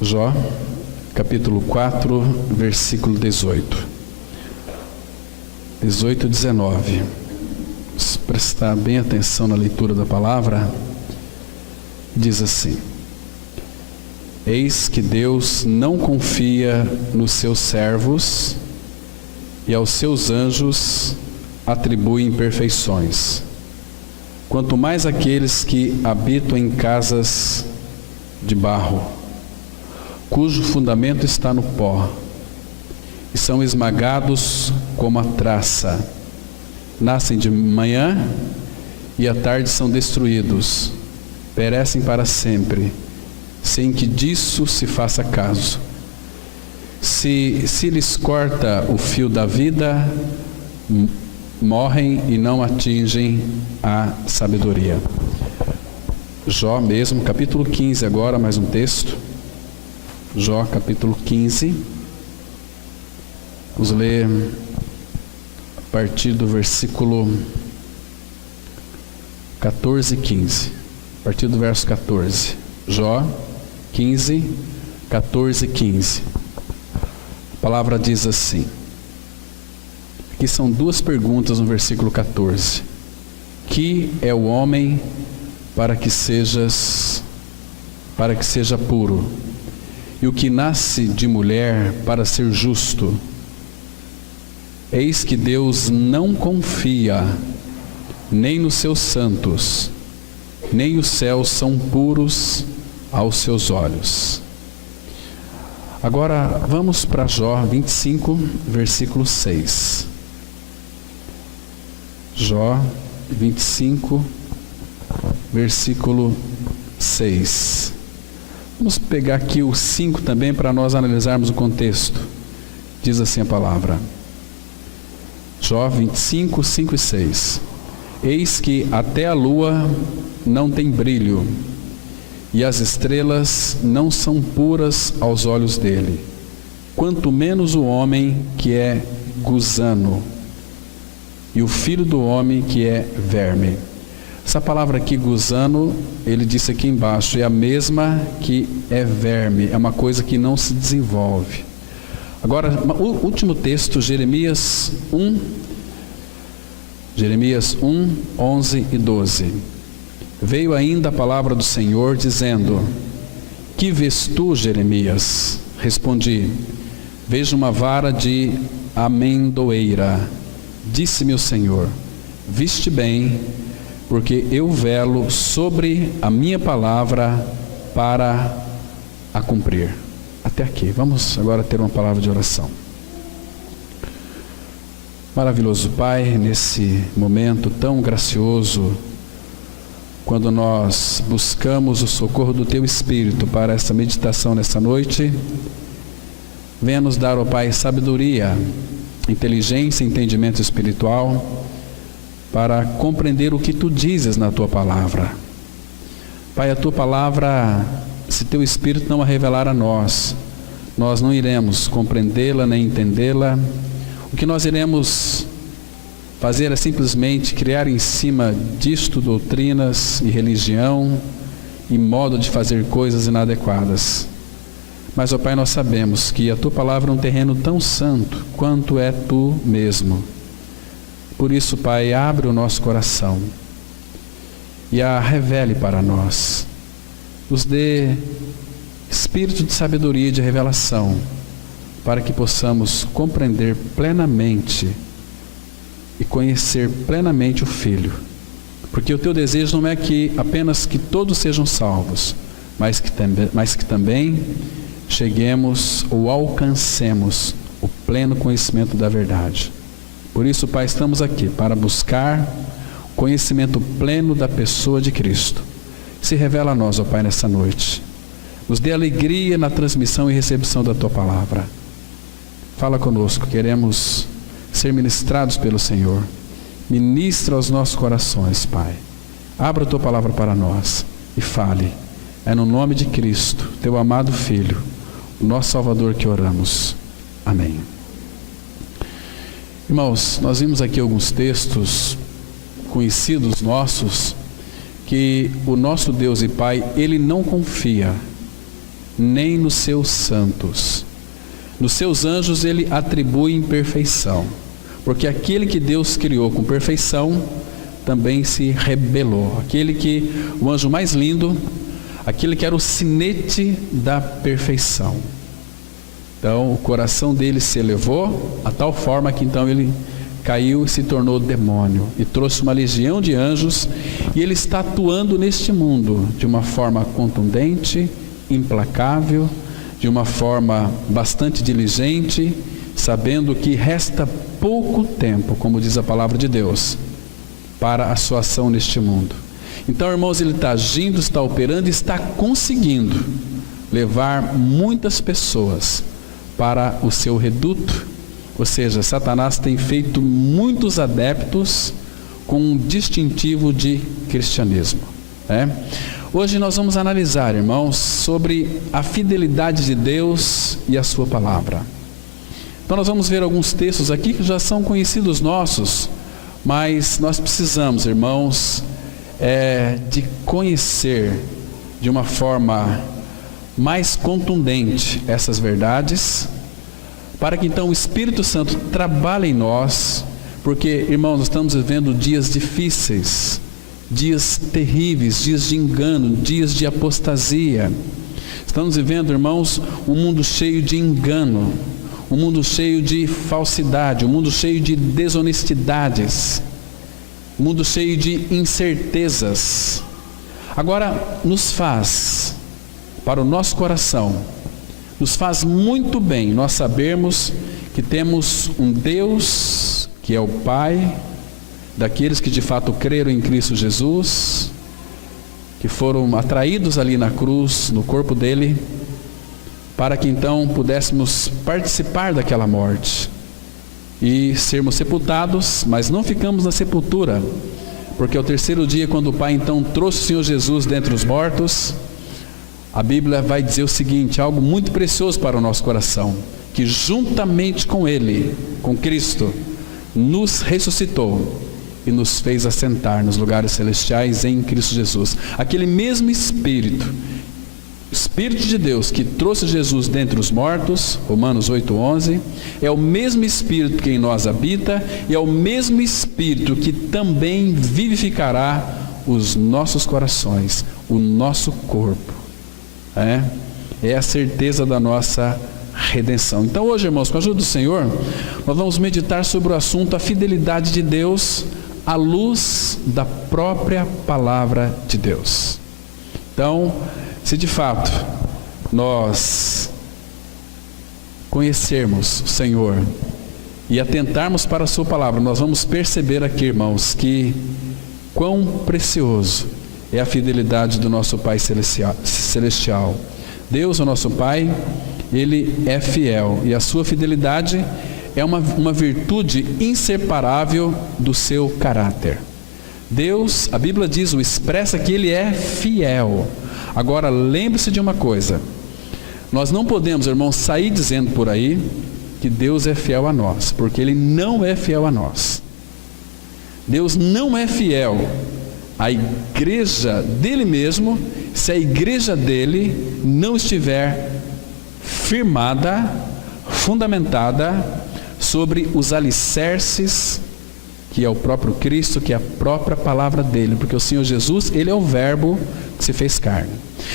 Jó, capítulo 4, versículo 18. 18 e 19. Se prestar bem atenção na leitura da palavra, diz assim: Eis que Deus não confia nos seus servos e aos seus anjos atribui imperfeições, quanto mais aqueles que habitam em casas de barro, cujo fundamento está no pó, e são esmagados como a traça. Nascem de manhã e à tarde são destruídos, perecem para sempre, sem que disso se faça caso. Se lhes corta o fio da vida, morrem e não atingem a sabedoria. Jó mesmo, capítulo 15 agora, mais um texto. Jó, capítulo 15. Vamos ler a partir do versículo 14 e 15. A partir do verso 14. Jó 15, 14 e 15. A palavra diz assim. Aqui são duas perguntas no versículo 14. Que é o homem para que seja puro? E o que nasce de mulher para ser justo? Eis que Deus não confia nem nos seus santos, nem os céus são puros aos seus olhos. Agora vamos para Jó 25, versículo 6. Jó 25, versículo 6. Vamos pegar aqui o 5 também para nós analisarmos o contexto. Diz assim a palavra. Jó 25, 5 e 6. Eis que até a lua não tem brilho, e as estrelas não são puras aos olhos dele, quanto menos o homem que é gusano, e o filho do homem que é verme. Essa palavra aqui, gusano, ele disse aqui embaixo, é a mesma que é verme, é uma coisa que não se desenvolve. Agora, o último texto, Jeremias 1, 11 e 12. Veio ainda a palavra do Senhor, dizendo: Que vês tu, Jeremias? Respondi: Vejo uma vara de amendoeira. Disse-me o Senhor: Viste bem, porque eu velo sobre a minha palavra para a cumprir. Até aqui. Vamos agora ter uma palavra de oração. Maravilhoso Pai, nesse momento tão gracioso, quando nós buscamos o socorro do Teu Espírito para essa meditação nessa noite, venha nos dar, ó Pai, sabedoria, inteligência e entendimento espiritual para compreender o que Tu dizes na Tua palavra. Pai, a Tua palavra, se Teu Espírito não a revelar a nós não iremos compreendê-la nem entendê-la. O que nós iremos fazer é simplesmente criar em cima disto doutrinas e religião e modo de fazer coisas inadequadas. Mas, ó Pai, nós sabemos que a Tua palavra é um terreno tão santo quanto é Tu mesmo. Por isso, Pai, abre o nosso coração e a revele para nós. Nos dê espírito de sabedoria e de revelação, para que possamos compreender plenamente e conhecer plenamente o Filho. Porque o Teu desejo não é que apenas que todos sejam salvos, mas que também cheguemos ou alcancemos o pleno conhecimento da verdade. Por isso, Pai, estamos aqui para buscar o conhecimento pleno da pessoa de Cristo. Se revela a nós, ó Pai, nessa noite. Nos dê alegria na transmissão e recepção da Tua palavra. Fala conosco, queremos ser ministrados pelo Senhor. Ministra aos nossos corações, Pai. Abra a Tua palavra para nós e fale. É no nome de Cristo, Teu amado Filho, o nosso Salvador, que oramos. Amém. Irmãos, nós vimos aqui alguns textos conhecidos nossos, que o nosso Deus e Pai, Ele não confia nem nos seus santos. Nos seus anjos ele atribui imperfeição, porque aquele que Deus criou com perfeição também se rebelou. O anjo mais lindo, aquele que era o sinete da perfeição. Então o coração dele se elevou a tal forma que então ele caiu e se tornou demônio e trouxe uma legião de anjos, e ele está atuando neste mundo de uma forma contundente, implacável, de uma forma bastante diligente, sabendo que resta pouco tempo, como diz a palavra de Deus, para a sua ação neste mundo. Então, irmãos, ele está agindo, está operando e está conseguindo levar muitas pessoas para o seu reduto. Ou seja, Satanás tem feito muitos adeptos com um distintivo de cristianismo, né? Hoje nós vamos analisar, irmãos, sobre a fidelidade de Deus e a sua palavra. Então nós vamos ver alguns textos aqui que já são conhecidos nossos, mas nós precisamos, irmãos, de conhecer de uma forma mais contundente essas verdades, para que então o Espírito Santo trabalhe em nós, porque, irmãos, nós estamos vivendo dias difíceis, dias terríveis, dias de engano, dias de apostasia. Estamos vivendo, irmãos, um mundo cheio de engano, um mundo cheio de falsidade, um mundo cheio de desonestidades, um mundo cheio de incertezas. Agora, nos faz, para o nosso coração, nos faz muito bem nós sabermos que temos um Deus que é o Pai daqueles que de fato creram em Cristo Jesus, que foram atraídos ali na cruz, no corpo dele, para que então pudéssemos participar daquela morte e sermos sepultados, mas não ficamos na sepultura, porque ao terceiro dia, quando o Pai então trouxe o Senhor Jesus dentre os mortos, a Bíblia vai dizer o seguinte, algo muito precioso para o nosso coração, que juntamente com Ele, com Cristo, nos ressuscitou e nos fez assentar nos lugares celestiais em Cristo Jesus. Aquele mesmo Espírito de Deus que trouxe Jesus dentre os mortos, Romanos 8:11, é o mesmo Espírito que em nós habita, e é o mesmo Espírito que também vivificará os nossos corações, o nosso corpo. É a certeza da nossa redenção. Então hoje, irmãos, com a ajuda do Senhor, nós vamos meditar sobre o assunto a fidelidade de Deus à luz da própria palavra de Deus. Então, se de fato nós conhecermos o Senhor e atentarmos para a sua palavra, nós vamos perceber aqui, irmãos, que quão precioso é a fidelidade do nosso Pai Celestial. Deus, o nosso Pai, Ele é fiel, e a sua fidelidade é uma virtude inseparável do seu caráter. Deus, a Bíblia diz, o expressa que Ele é fiel. Agora, lembre-se de uma coisa, nós não podemos, irmãos, sair dizendo por aí que Deus é fiel a nós, porque Ele não é fiel a nós. Deus não é fiel à igreja dele mesmo, se a igreja dele não estiver firmada, fundamentada sobre os alicerces que é o próprio Cristo, que é a própria palavra dele, porque o Senhor Jesus, ele é o verbo que se fez carne.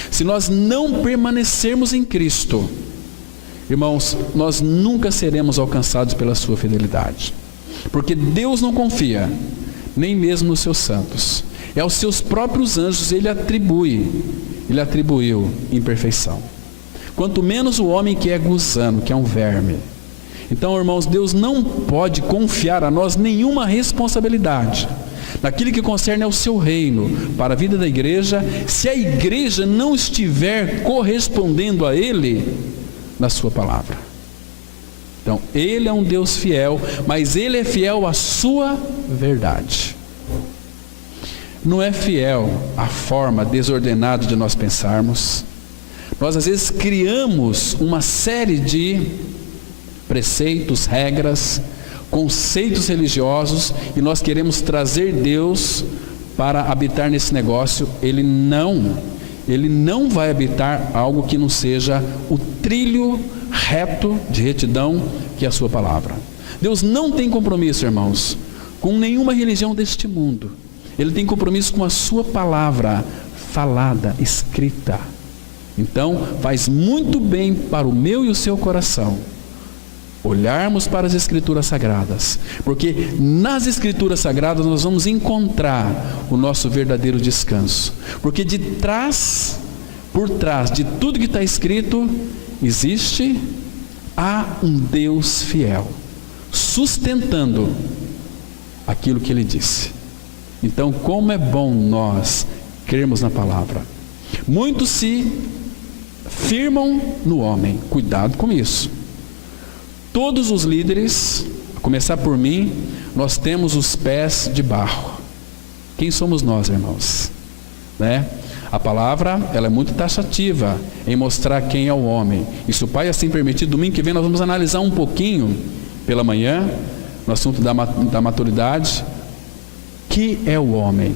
Se nós não permanecermos em Cristo, irmãos, nós nunca seremos alcançados pela sua fidelidade, porque Deus não confia nem mesmo nos seus santos. É aos seus próprios anjos ele atribuiu imperfeição. Quanto menos o homem que é gusano, que é um verme. Então, irmãos, Deus não pode confiar a nós nenhuma responsabilidade naquilo que concerne ao seu reino, para a vida da igreja, se a igreja não estiver correspondendo a Ele na sua palavra. Então, Ele é um Deus fiel, mas Ele é fiel à sua verdade. Não é fiel à forma desordenada de nós pensarmos. Nós às vezes criamos uma série de preceitos, regras, conceitos religiosos, e nós queremos trazer Deus para habitar nesse negócio. Ele não Ele não vai habitar algo que não seja o trilho reto de retidão que é a sua palavra. Deus não tem compromisso, irmãos, com nenhuma religião deste mundo. Ele tem compromisso com a sua palavra falada, escrita. Então, faz muito bem para o meu e o seu coração olharmos para as Escrituras Sagradas, porque nas Escrituras Sagradas nós vamos encontrar o nosso verdadeiro descanso, porque por trás de tudo que está escrito, há um Deus fiel, sustentando aquilo que Ele disse. Então, como é bom nós crermos na palavra. Muitos se firmam no homem, cuidado com isso. Todos os líderes, a começar por mim, nós temos os pés de barro. Quem somos nós, irmãos? Né? A palavra, ela é muito taxativa em mostrar quem é o homem. E se o Pai assim permitir, domingo que vem nós vamos analisar um pouquinho, pela manhã, no assunto da maturidade, que é o homem.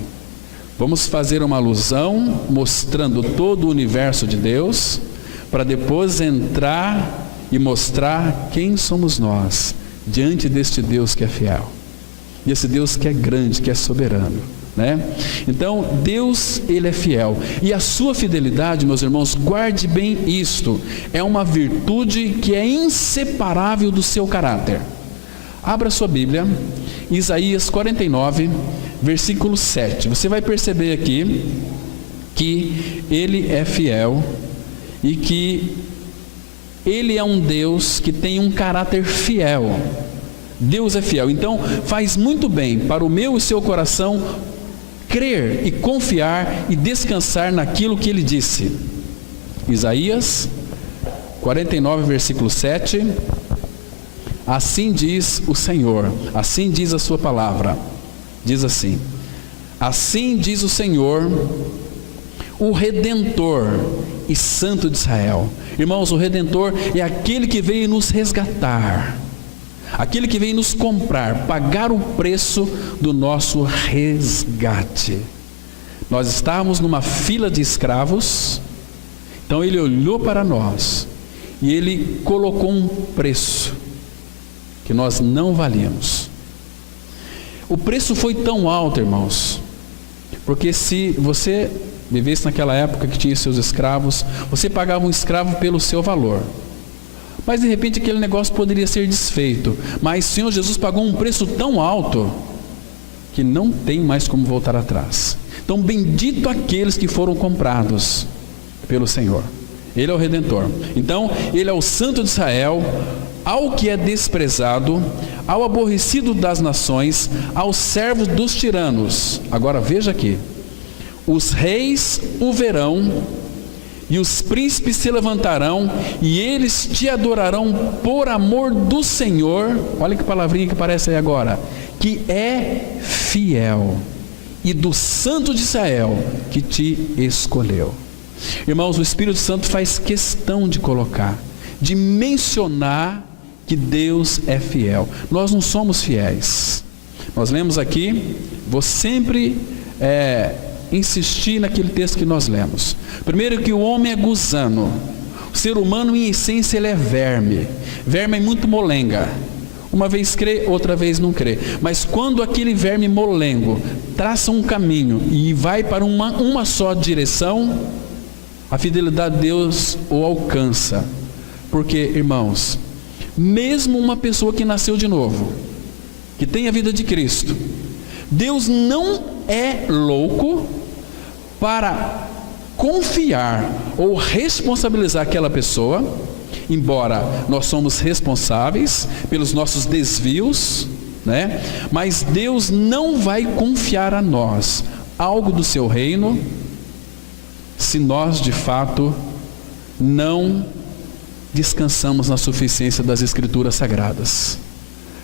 Vamos fazer uma alusão, mostrando todo o universo de Deus, para depois entrar e mostrar quem somos nós diante deste Deus que é fiel, e esse Deus que é grande, que é soberano, né? Então Deus, Ele é fiel, e a sua fidelidade, meus irmãos, guarde bem isto, é uma virtude que é inseparável do seu caráter. Abra sua Bíblia, Isaías 49, versículo 7. Você vai perceber aqui que Ele é fiel e que Ele é um Deus que tem um caráter fiel. Deus é fiel. Então faz muito bem para o meu e seu coração crer e confiar e descansar naquilo que Ele disse. Isaías 49, versículo 7. Assim diz o Senhor, assim diz a sua palavra. Diz assim: assim diz o Senhor, o Redentor e Santo de Israel. Irmãos, o Redentor é aquele que veio nos resgatar, aquele que veio nos comprar, pagar o preço do nosso resgate. Nós estávamos numa fila de escravos, então Ele olhou para nós e Ele colocou um preço que nós não valíamos. O preço foi tão alto, irmãos, porque se você vivesse naquela época que tinha seus escravos, você pagava um escravo pelo seu valor, mas de repente aquele negócio poderia ser desfeito, mas o Senhor Jesus pagou um preço tão alto que não tem mais como voltar atrás. Então bendito aqueles que foram comprados pelo Senhor. Ele é o Redentor. Então Ele é o Santo de Israel, ao que é desprezado, ao aborrecido das nações, aos servos dos tiranos. Agora veja aqui: os reis o verão, e os príncipes se levantarão, e eles te adorarão por amor do Senhor. Olha que palavrinha que aparece aí agora: que é fiel, e do Santo de Israel, que te escolheu. Irmãos, o Espírito Santo faz questão de colocar, de mencionar que Deus é fiel. Nós não somos fiéis. Nós lemos aqui, vou sempre insistir naquele texto que nós lemos. Primeiro, que o homem é gusano. O ser humano em essência ele é verme. Verme é muito molenga. Uma vez crê, outra vez não crê. Mas quando aquele verme molengo traça um caminho e vai para uma só direção, a fidelidade de Deus o alcança. Porque, irmãos, mesmo uma pessoa que nasceu de novo, que tem a vida de Cristo, Deus não é louco para confiar ou responsabilizar aquela pessoa, embora nós somos responsáveis pelos nossos desvios, né? Mas Deus não vai confiar a nós algo do seu reino se nós de fato não descansamos na suficiência das Escrituras Sagradas.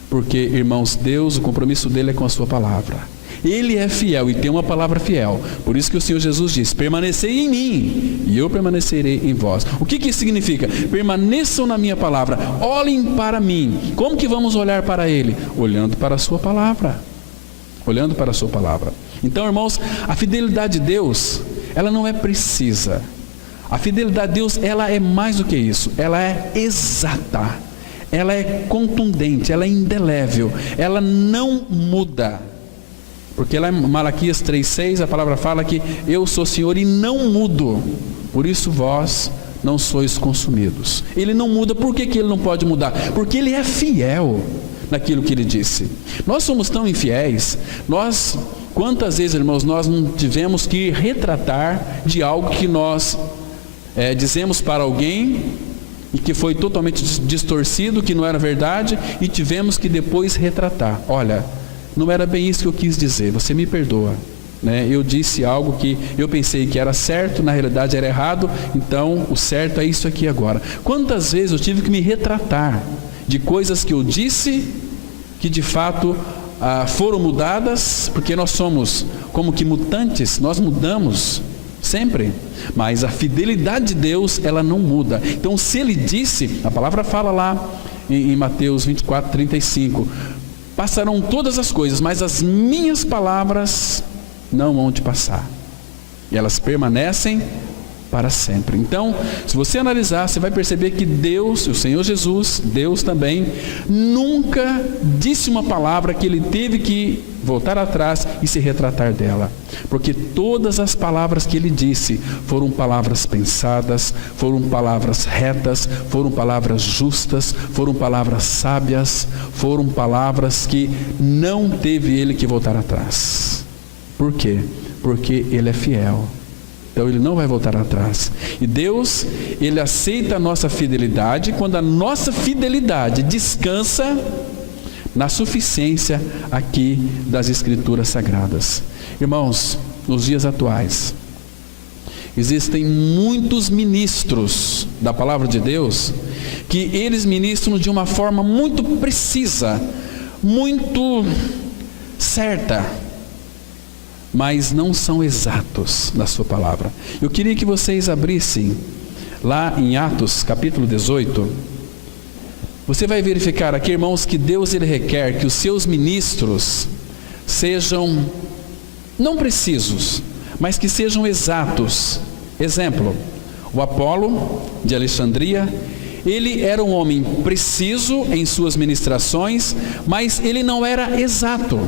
Porque, irmãos, Deus, o compromisso dele é com a sua palavra. Ele é fiel e tem uma palavra fiel. Por isso que o Senhor Jesus diz: permanecei em mim e eu permanecerei em vós. O que isso significa? Permaneçam na minha palavra, olhem para mim. Como que vamos olhar para Ele? Olhando para a sua palavra. Olhando para a sua palavra. Então, irmãos, a fidelidade de Deus, ela não é precisa. A fidelidade de Deus, ela é mais do que isso, ela é exata, ela é contundente, ela é indelével, ela não muda. Porque lá em Malaquias 3,6 a palavra fala que eu sou Senhor e não mudo, por isso vós não sois consumidos. Ele não muda. Por que ele não pode mudar? Porque ele é fiel naquilo que ele disse. Nós somos tão infiéis, quantas vezes, irmãos, nós não tivemos que retratar de algo que nós dizemos para alguém e que foi totalmente distorcido, que não era verdade, e tivemos que depois retratar. Olha, não era bem isso que eu quis dizer, você me perdoa, né? Eu disse algo que eu pensei que era certo, na realidade era errado, então o certo é isso aqui agora. Quantas vezes eu tive que me retratar de coisas que eu disse, que de fato foram mudadas, porque nós somos como que mutantes, nós mudamos sempre, mas a fidelidade de Deus, ela não muda. Então se ele disse, a palavra fala lá em Mateus 24:35, passarão todas as coisas, mas as minhas palavras não vão te passar, e elas permanecem para sempre. Então, se você analisar, você vai perceber que Deus, o Senhor Jesus, Deus também, nunca disse uma palavra que ele teve que voltar atrás e se retratar dela, porque todas as palavras que ele disse foram palavras pensadas, foram palavras retas, foram palavras justas, foram palavras sábias, foram palavras que não teve ele que voltar atrás. Por quê? Porque ele é fiel. Então ele não vai voltar atrás. E Deus, ele aceita a nossa fidelidade quando a nossa fidelidade descansa na suficiência aqui das Escrituras Sagradas. Irmãos, nos dias atuais, existem muitos ministros da Palavra de Deus que eles ministram de uma forma muito precisa, muito certa, mas não são exatos na sua palavra. Eu queria que vocês abrissem lá em Atos capítulo 18. Você vai verificar aqui, irmãos, que Deus ele requer que os seus ministros sejam não precisos, mas que sejam exatos. Exemplo, o Apolo de Alexandria, ele era um homem preciso em suas ministrações, mas ele não era exato.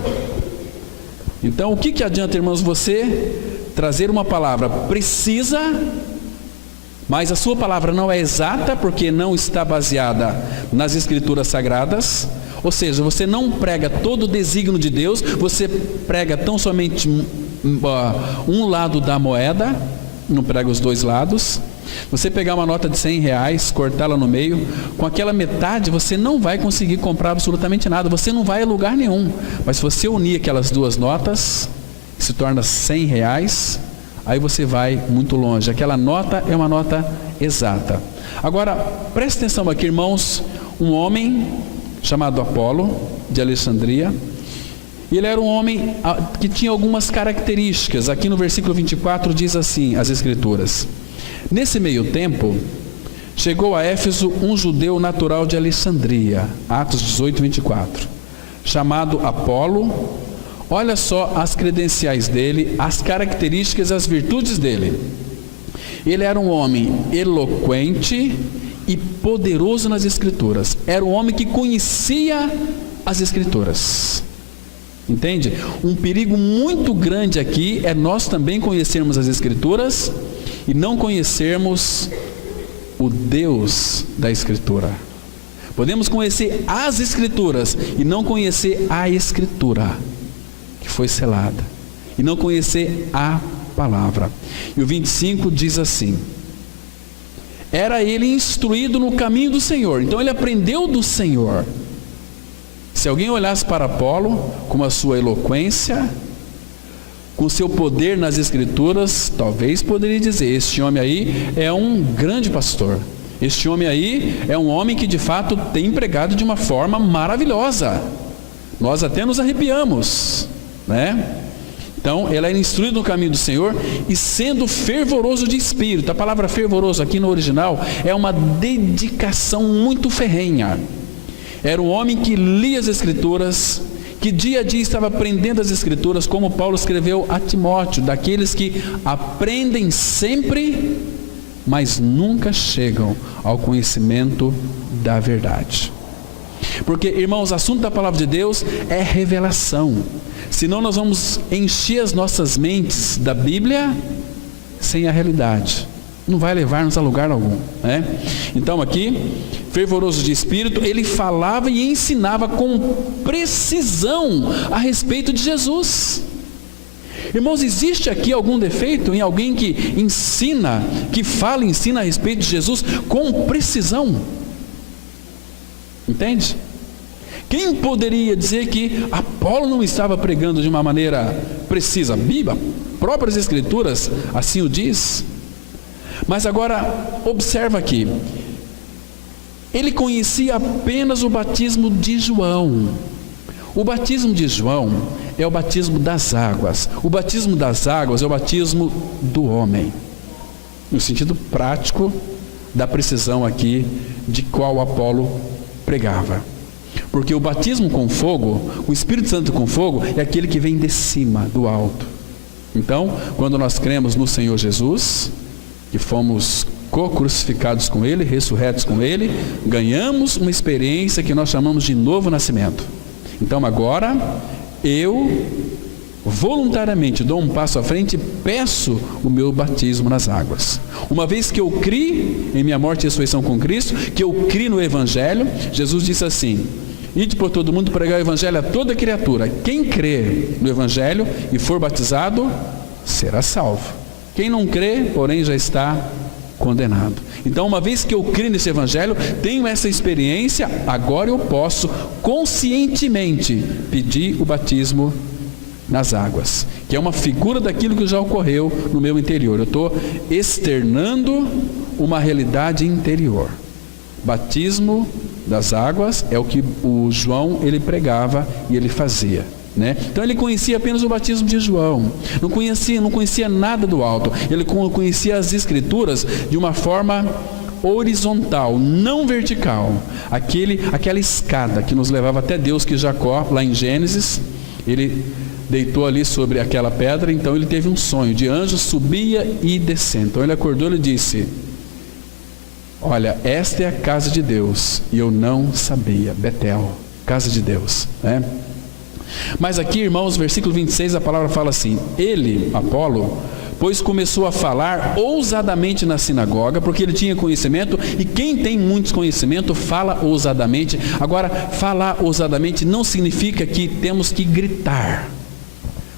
Então, o que adianta, irmãos, você trazer uma palavra precisa, mas a sua palavra não é exata, porque não está baseada nas Escrituras Sagradas, ou seja, você não prega todo o desígnio de Deus, você prega tão somente um lado da moeda, não prega os dois lados. Você pegar uma nota de R$100, cortá-la no meio, com aquela metade você não vai conseguir comprar absolutamente nada, você não vai a lugar nenhum. Mas se você unir aquelas duas notas, se torna R$100, aí você vai muito longe. Aquela nota é uma nota exata. Agora, preste atenção aqui, irmãos, um homem chamado Apolo de Alexandria, ele era um homem que tinha algumas características. Aqui no versículo 24 diz assim, as Escrituras: nesse meio tempo, chegou a Éfeso um judeu natural de Alexandria, Atos 18:24, chamado Apolo. Olha só as credenciais dele, as características, as virtudes dele. Ele era um homem eloquente e poderoso nas Escrituras. Era um homem que conhecia as Escrituras. Entende? Um perigo muito grande aqui é nós também conhecermos as Escrituras e não conhecermos o Deus da Escritura. Podemos conhecer as Escrituras e não conhecer a Escritura que foi selada, e não conhecer a palavra. E o 25 diz assim: era ele instruído no caminho do Senhor. Então ele aprendeu do Senhor. Se alguém olhasse para Apolo com a sua eloquência, com o seu poder nas Escrituras, talvez poderia dizer: este homem aí é um grande pastor, este homem aí é um homem que de fato tem pregado de uma forma maravilhosa, nós até nos arrepiamos, né? Então, ele era instruído no caminho do Senhor e sendo fervoroso de espírito. A palavra fervoroso aqui no original é uma dedicação muito ferrenha. Era um homem que lia as Escrituras, que dia a dia estava aprendendo as Escrituras, como Paulo escreveu a Timóteo, daqueles que aprendem sempre, mas nunca chegam ao conhecimento da verdade. Porque, irmãos, o assunto da palavra de Deus é revelação. Senão nós vamos encher as nossas mentes da Bíblia sem a realidade. Não vai levar-nos a lugar algum, né? Então aqui, fervoroso de espírito, ele falava e ensinava com precisão a respeito de Jesus. Irmãos, existe aqui algum defeito em alguém que ensina, que fala e ensina a respeito de Jesus com precisão? Entende? Quem poderia dizer que Apolo não estava pregando de uma maneira precisa? A Bíblia, próprias Escrituras assim o diz. Mas agora, observa aqui, ele conhecia apenas o batismo de João. O batismo de João é o batismo das águas. O batismo das águas é o batismo do homem, no sentido prático da precisão aqui de qual Apolo pregava. Porque o batismo com fogo, o Espírito Santo com fogo, é aquele que vem de cima, do alto. Então, quando nós cremos no Senhor Jesus, que fomos co-crucificados com Ele, ressurretos com Ele, ganhamos uma experiência que nós chamamos de novo nascimento. Então agora, eu voluntariamente dou um passo à frente e peço o meu batismo nas águas. Uma vez que eu criei em minha morte e ressurreição com Cristo, que eu criei no Evangelho, Jesus disse assim: ide por todo mundo pregar o Evangelho a toda criatura. Quem crê no Evangelho e for batizado, será salvo. Quem não crê, porém, já está condenado. Então, uma vez que eu creio nesse Evangelho, tenho essa experiência, agora eu posso conscientemente pedir o batismo nas águas, que é uma figura daquilo que já ocorreu no meu interior. Eu estou externando uma realidade interior. Batismo das águas é o que o João ele pregava e ele fazia, né? Então ele conhecia apenas o batismo de João, não conhecia nada do alto. Ele conhecia as Escrituras de uma forma horizontal, não vertical. Aquela escada que nos levava até Deus, que Jacó, lá em Gênesis, ele deitou ali sobre aquela pedra. Então ele teve um sonho de anjo, subia e descia. Então ele acordou e disse: olha, esta é a casa de Deus, e eu não sabia. Betel, casa de Deus, né? Mas aqui, irmãos, versículo 26, a palavra fala assim: ele, Apolo, pois começou a falar ousadamente na sinagoga, porque ele tinha conhecimento, e quem tem muito conhecimento fala ousadamente. Agora, falar ousadamente não significa que temos que gritar,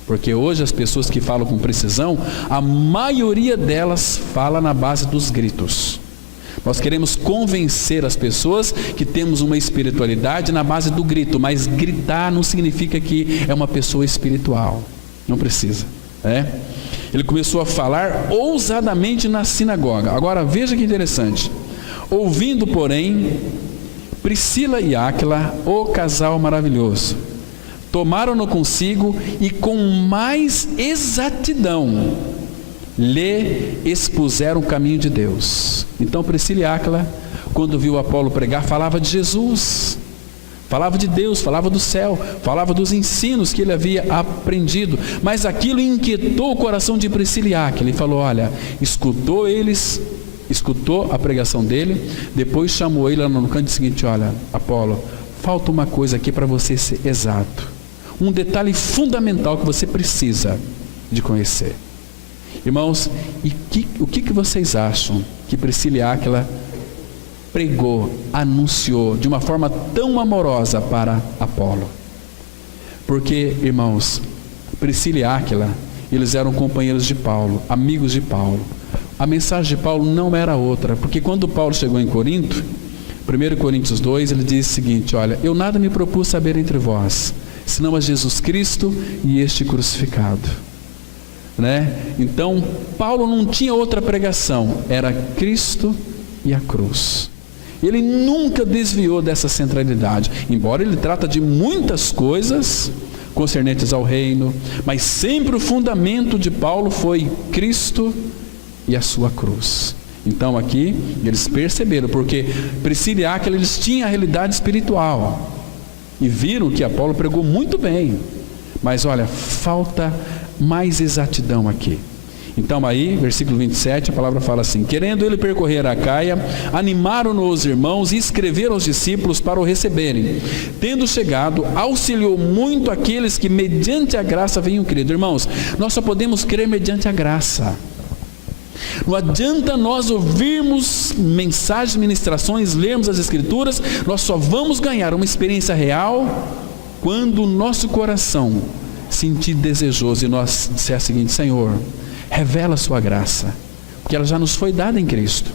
porque hoje as pessoas que falam com precisão, a maioria delas fala na base dos gritos. Nós queremos convencer as pessoas que temos uma espiritualidade na base do grito, mas gritar não significa que é uma pessoa espiritual. Não precisa, né? Ele começou a falar ousadamente na sinagoga. Agora veja que interessante. Ouvindo, porém, Priscila e Áquila, o casal maravilhoso, tomaram-no consigo e com mais exatidão lhe expuseram o caminho de Deus. Então Priscila e Áquila, quando viu Apolo pregar, falava de Jesus, falava de Deus, falava do céu, falava dos ensinos que ele havia aprendido. Mas aquilo inquietou o coração de Priscila e Áquila. Ele falou: olha, escutou a pregação dele, depois chamou ele lá no canto e disse o seguinte: olha, Apolo, falta uma coisa aqui para você ser exato, um detalhe fundamental que você precisa de conhecer. Irmãos, o que vocês acham que Priscila e Áquila pregou, anunciou de uma forma tão amorosa para Apolo? Porque, irmãos, Priscila e Áquila, eles eram companheiros de Paulo, amigos de Paulo. A mensagem de Paulo não era outra, porque quando Paulo chegou em Corinto, 1 Coríntios 2, ele diz o seguinte: olha, eu nada me propus saber entre vós, senão a Jesus Cristo e este crucificado, né? Então Paulo não tinha outra pregação, era Cristo e a cruz. Ele nunca desviou dessa centralidade, embora ele trata de muitas coisas concernentes ao reino, mas sempre o fundamento de Paulo foi Cristo e a sua cruz. Então aqui eles perceberam, porque Priscila e Áquila, eles tinham a realidade espiritual, E viram que Apolo pregou muito bem. Mas olha, falta mais exatidão aqui. Então aí, versículo 27, a palavra fala assim: querendo ele percorrer a Acaia, animaram-no os irmãos e escreveram aos discípulos para o receberem. Tendo chegado, auxiliou muito aqueles que mediante a graça venham crer. Irmãos, nós só podemos crer mediante a graça. Não adianta nós ouvirmos mensagens, ministrações, lermos as Escrituras. Nós só vamos ganhar uma experiência real quando o nosso coração sentir desejoso e nós disser o seguinte: Senhor, revela a sua graça, porque ela já nos foi dada em Cristo.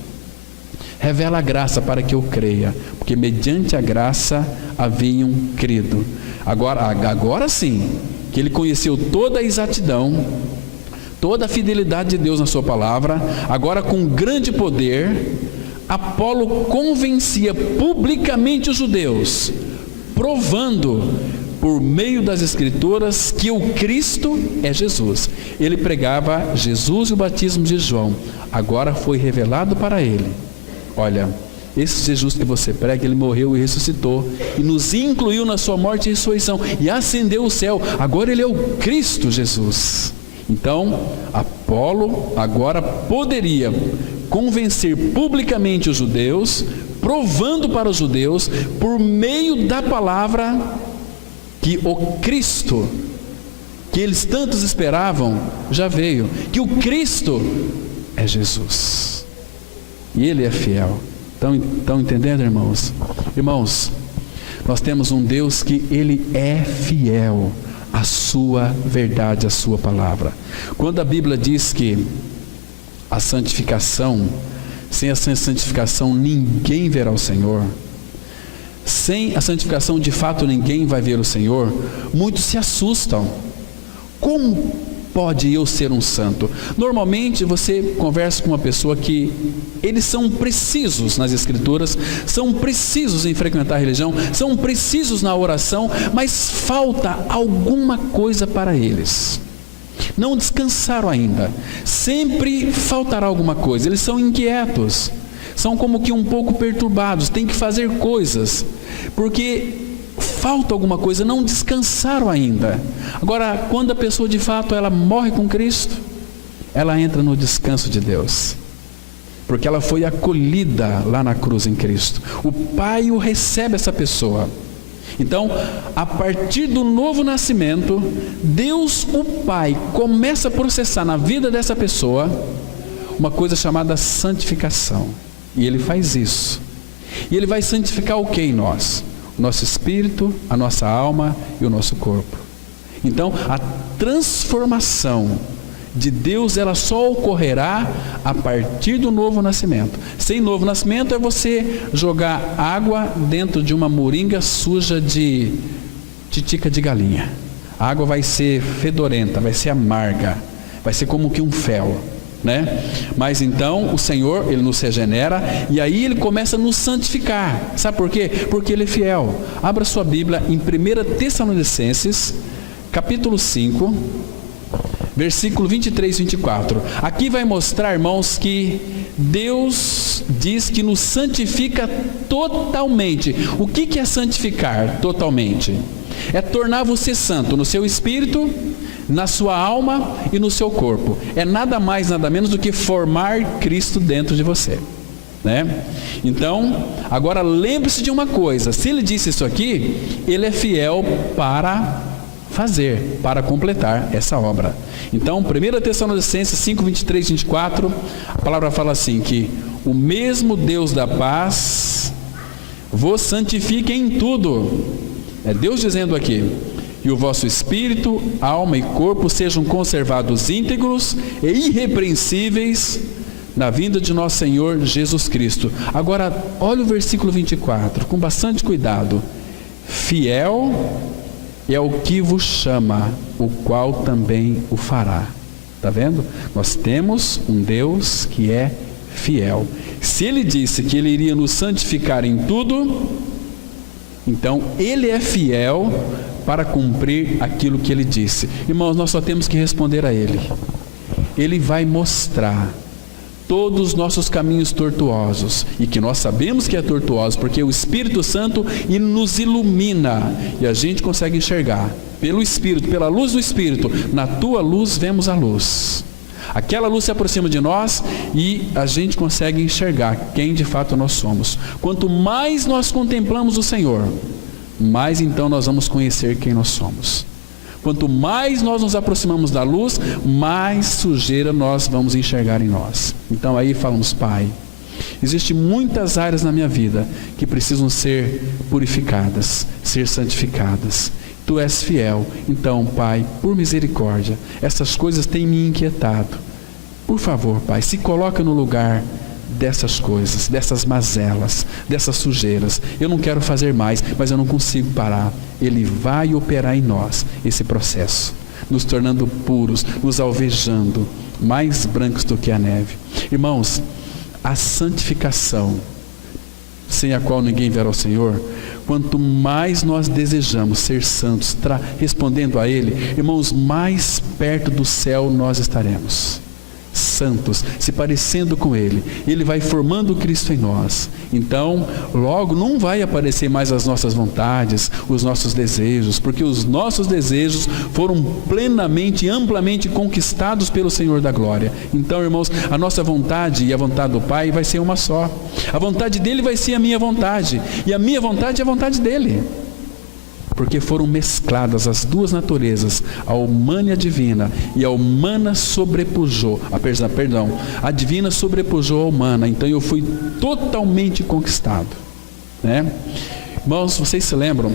Revela a graça para que eu creia, porque mediante a graça haviam crido. Agora sim, que ele conheceu toda a exatidão, toda a fidelidade de Deus na sua palavra, agora com grande poder, Apolo convencia publicamente os judeus, provando por meio das Escrituras que o Cristo é Jesus. Ele pregava Jesus e o batismo de João. Agora foi revelado para ele: olha, esse Jesus que você prega, ele morreu e ressuscitou, e nos incluiu na sua morte e ressurreição, e ascendeu ao céu. Agora ele é o Cristo Jesus. Então, Apolo agora poderia convencer publicamente os judeus, provando para os judeus, por meio da palavra, que o Cristo, que eles tantos esperavam, já veio, que o Cristo é Jesus, e Ele é fiel. Estão entendendo, irmãos? Irmãos, nós temos um Deus que Ele é fiel à sua verdade, à sua palavra. Quando a Bíblia diz que a santificação, sem a santificação ninguém verá o Senhor, sem a santificação de fato ninguém vai ver o Senhor, muitos se assustam. Como pode eu ser um santo? Normalmente você conversa com uma pessoa que eles são precisos nas Escrituras, são precisos em frequentar a religião, são precisos na oração, mas falta alguma coisa para eles. Não descansaram ainda, sempre faltará alguma coisa. Eles são inquietos, são como que um pouco perturbados, têm que fazer coisas, porque falta alguma coisa, não descansaram ainda. Agora, quando a pessoa de fato ela morre com Cristo, ela entra no descanso de Deus, porque ela foi acolhida lá na cruz em Cristo. O Pai o recebe essa pessoa. Então, a partir do novo nascimento, Deus, o Pai, começa a processar na vida dessa pessoa uma coisa chamada santificação. E Ele faz isso. E Ele vai santificar o que em nós? O nosso espírito, a nossa alma e o nosso corpo. Então, a transformação de Deus, ela só ocorrerá a partir do novo nascimento. Sem novo nascimento é você jogar água dentro de uma moringa suja de titica de galinha. A água vai ser fedorenta, vai ser amarga, vai ser como que um fel, né? Mas então o Senhor, Ele nos regenera, e aí Ele começa a nos santificar. Sabe por quê? Porque Ele é fiel. Abra sua Bíblia em 1 Tessalonicenses, capítulo 5, versículo 23 e 24. Aqui vai mostrar, irmãos, que Deus diz que nos santifica totalmente. O que é santificar totalmente? É tornar você santo no seu espírito, na sua alma e no seu corpo. É nada mais, nada menos do que formar Cristo dentro de você, né? Então, agora lembre-se de uma coisa: se Ele disse isso aqui, Ele é fiel para fazer, para completar essa obra. Então, 1 Tessalonicenses 5, 23 e 24, a palavra fala assim, que o mesmo Deus da paz vos santifique em tudo. É Deus dizendo aqui: e o vosso espírito, alma e corpo sejam conservados íntegros e irrepreensíveis na vinda de nosso Senhor Jesus Cristo. Agora, olha o versículo 24, com bastante cuidado. Fiel é o que vos chama, o qual também o fará. Está vendo? Nós temos um Deus que é fiel. Se Ele disse que Ele iria nos santificar em tudo, então Ele é fiel para cumprir aquilo que Ele disse. Irmãos, nós só temos que responder a Ele. Ele vai mostrar todos os nossos caminhos tortuosos, e que nós sabemos que é tortuoso, porque o Espírito Santo nos ilumina, e a gente consegue enxergar, pelo Espírito, pela luz do Espírito, na tua luz vemos a luz. Aquela luz se aproxima de nós e a gente consegue enxergar quem de fato nós somos. Quanto mais nós contemplamos o Senhor, mais então nós vamos conhecer quem nós somos. Quanto mais nós nos aproximamos da luz, mais sujeira nós vamos enxergar em nós. Então aí falamos: Pai, existem muitas áreas na minha vida que precisam ser purificadas, ser santificadas. Tu és fiel. Então, Pai, por misericórdia, essas coisas têm me inquietado. Por favor, Pai, se coloca no lugar dessas coisas, dessas mazelas, dessas sujeiras. Eu não quero fazer mais, mas eu não consigo parar. Ele vai operar em nós esse processo, nos tornando puros, nos alvejando, mais brancos do que a neve. Irmãos, a santificação, sem a qual ninguém verá o Senhor, quanto mais nós desejamos ser santos, respondendo a Ele, irmãos, mais perto do céu nós estaremos. Santos, se parecendo com Ele. Ele vai formando Cristo em nós. Então, logo não vai aparecer mais as nossas vontades, os nossos desejos, porque os nossos desejos foram plenamente e amplamente conquistados pelo Senhor da glória. Então, irmãos, a nossa vontade e a vontade do Pai vai ser uma só. A vontade dele vai ser a minha vontade, e a minha vontade é a vontade dele. Porque foram mescladas as duas naturezas, a humana e a divina, e a humana sobrepujou, a divina sobrepujou a humana. Então eu fui totalmente conquistado, né? Irmãos, vocês se lembram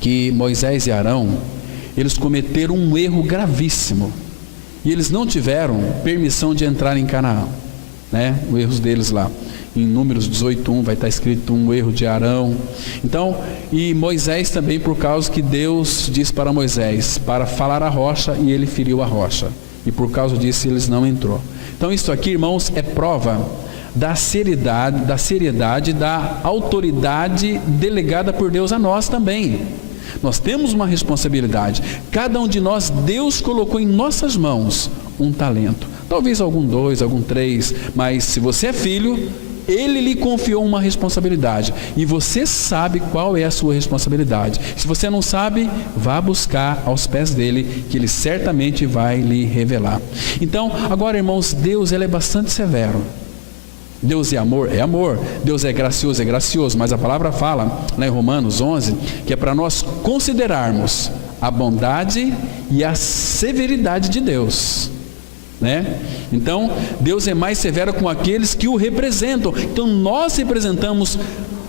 que Moisés e Arão, eles cometeram um erro gravíssimo, e eles não tiveram permissão de entrar em Canaã, né? Os erros deles lá. Em Números 18:1 vai estar escrito um erro de Arão. Então, e Moisés também, por causa que Deus disse para Moisés para falar a rocha, e ele feriu a rocha, e por causa disso eles não entrou. Então isso aqui, irmãos, é prova da seriedade, da autoridade delegada por Deus a nós também. Nós temos uma responsabilidade. Cada um de nós, Deus colocou em nossas mãos um talento. Talvez algum 2, algum 3, mas se você é filho, Ele lhe confiou uma responsabilidade, e você sabe qual é a sua responsabilidade. Se você não sabe, vá buscar aos pés dele, que ele certamente vai lhe revelar. Então, agora, irmãos, Deus, ele é bastante severo. Deus é amor? É amor. Deus é gracioso, mas a palavra fala, lá em Romanos 11, que é para nós considerarmos a bondade e a severidade de Deus, né? Então, Deus é mais severo com aqueles que o representam. Então, nós representamos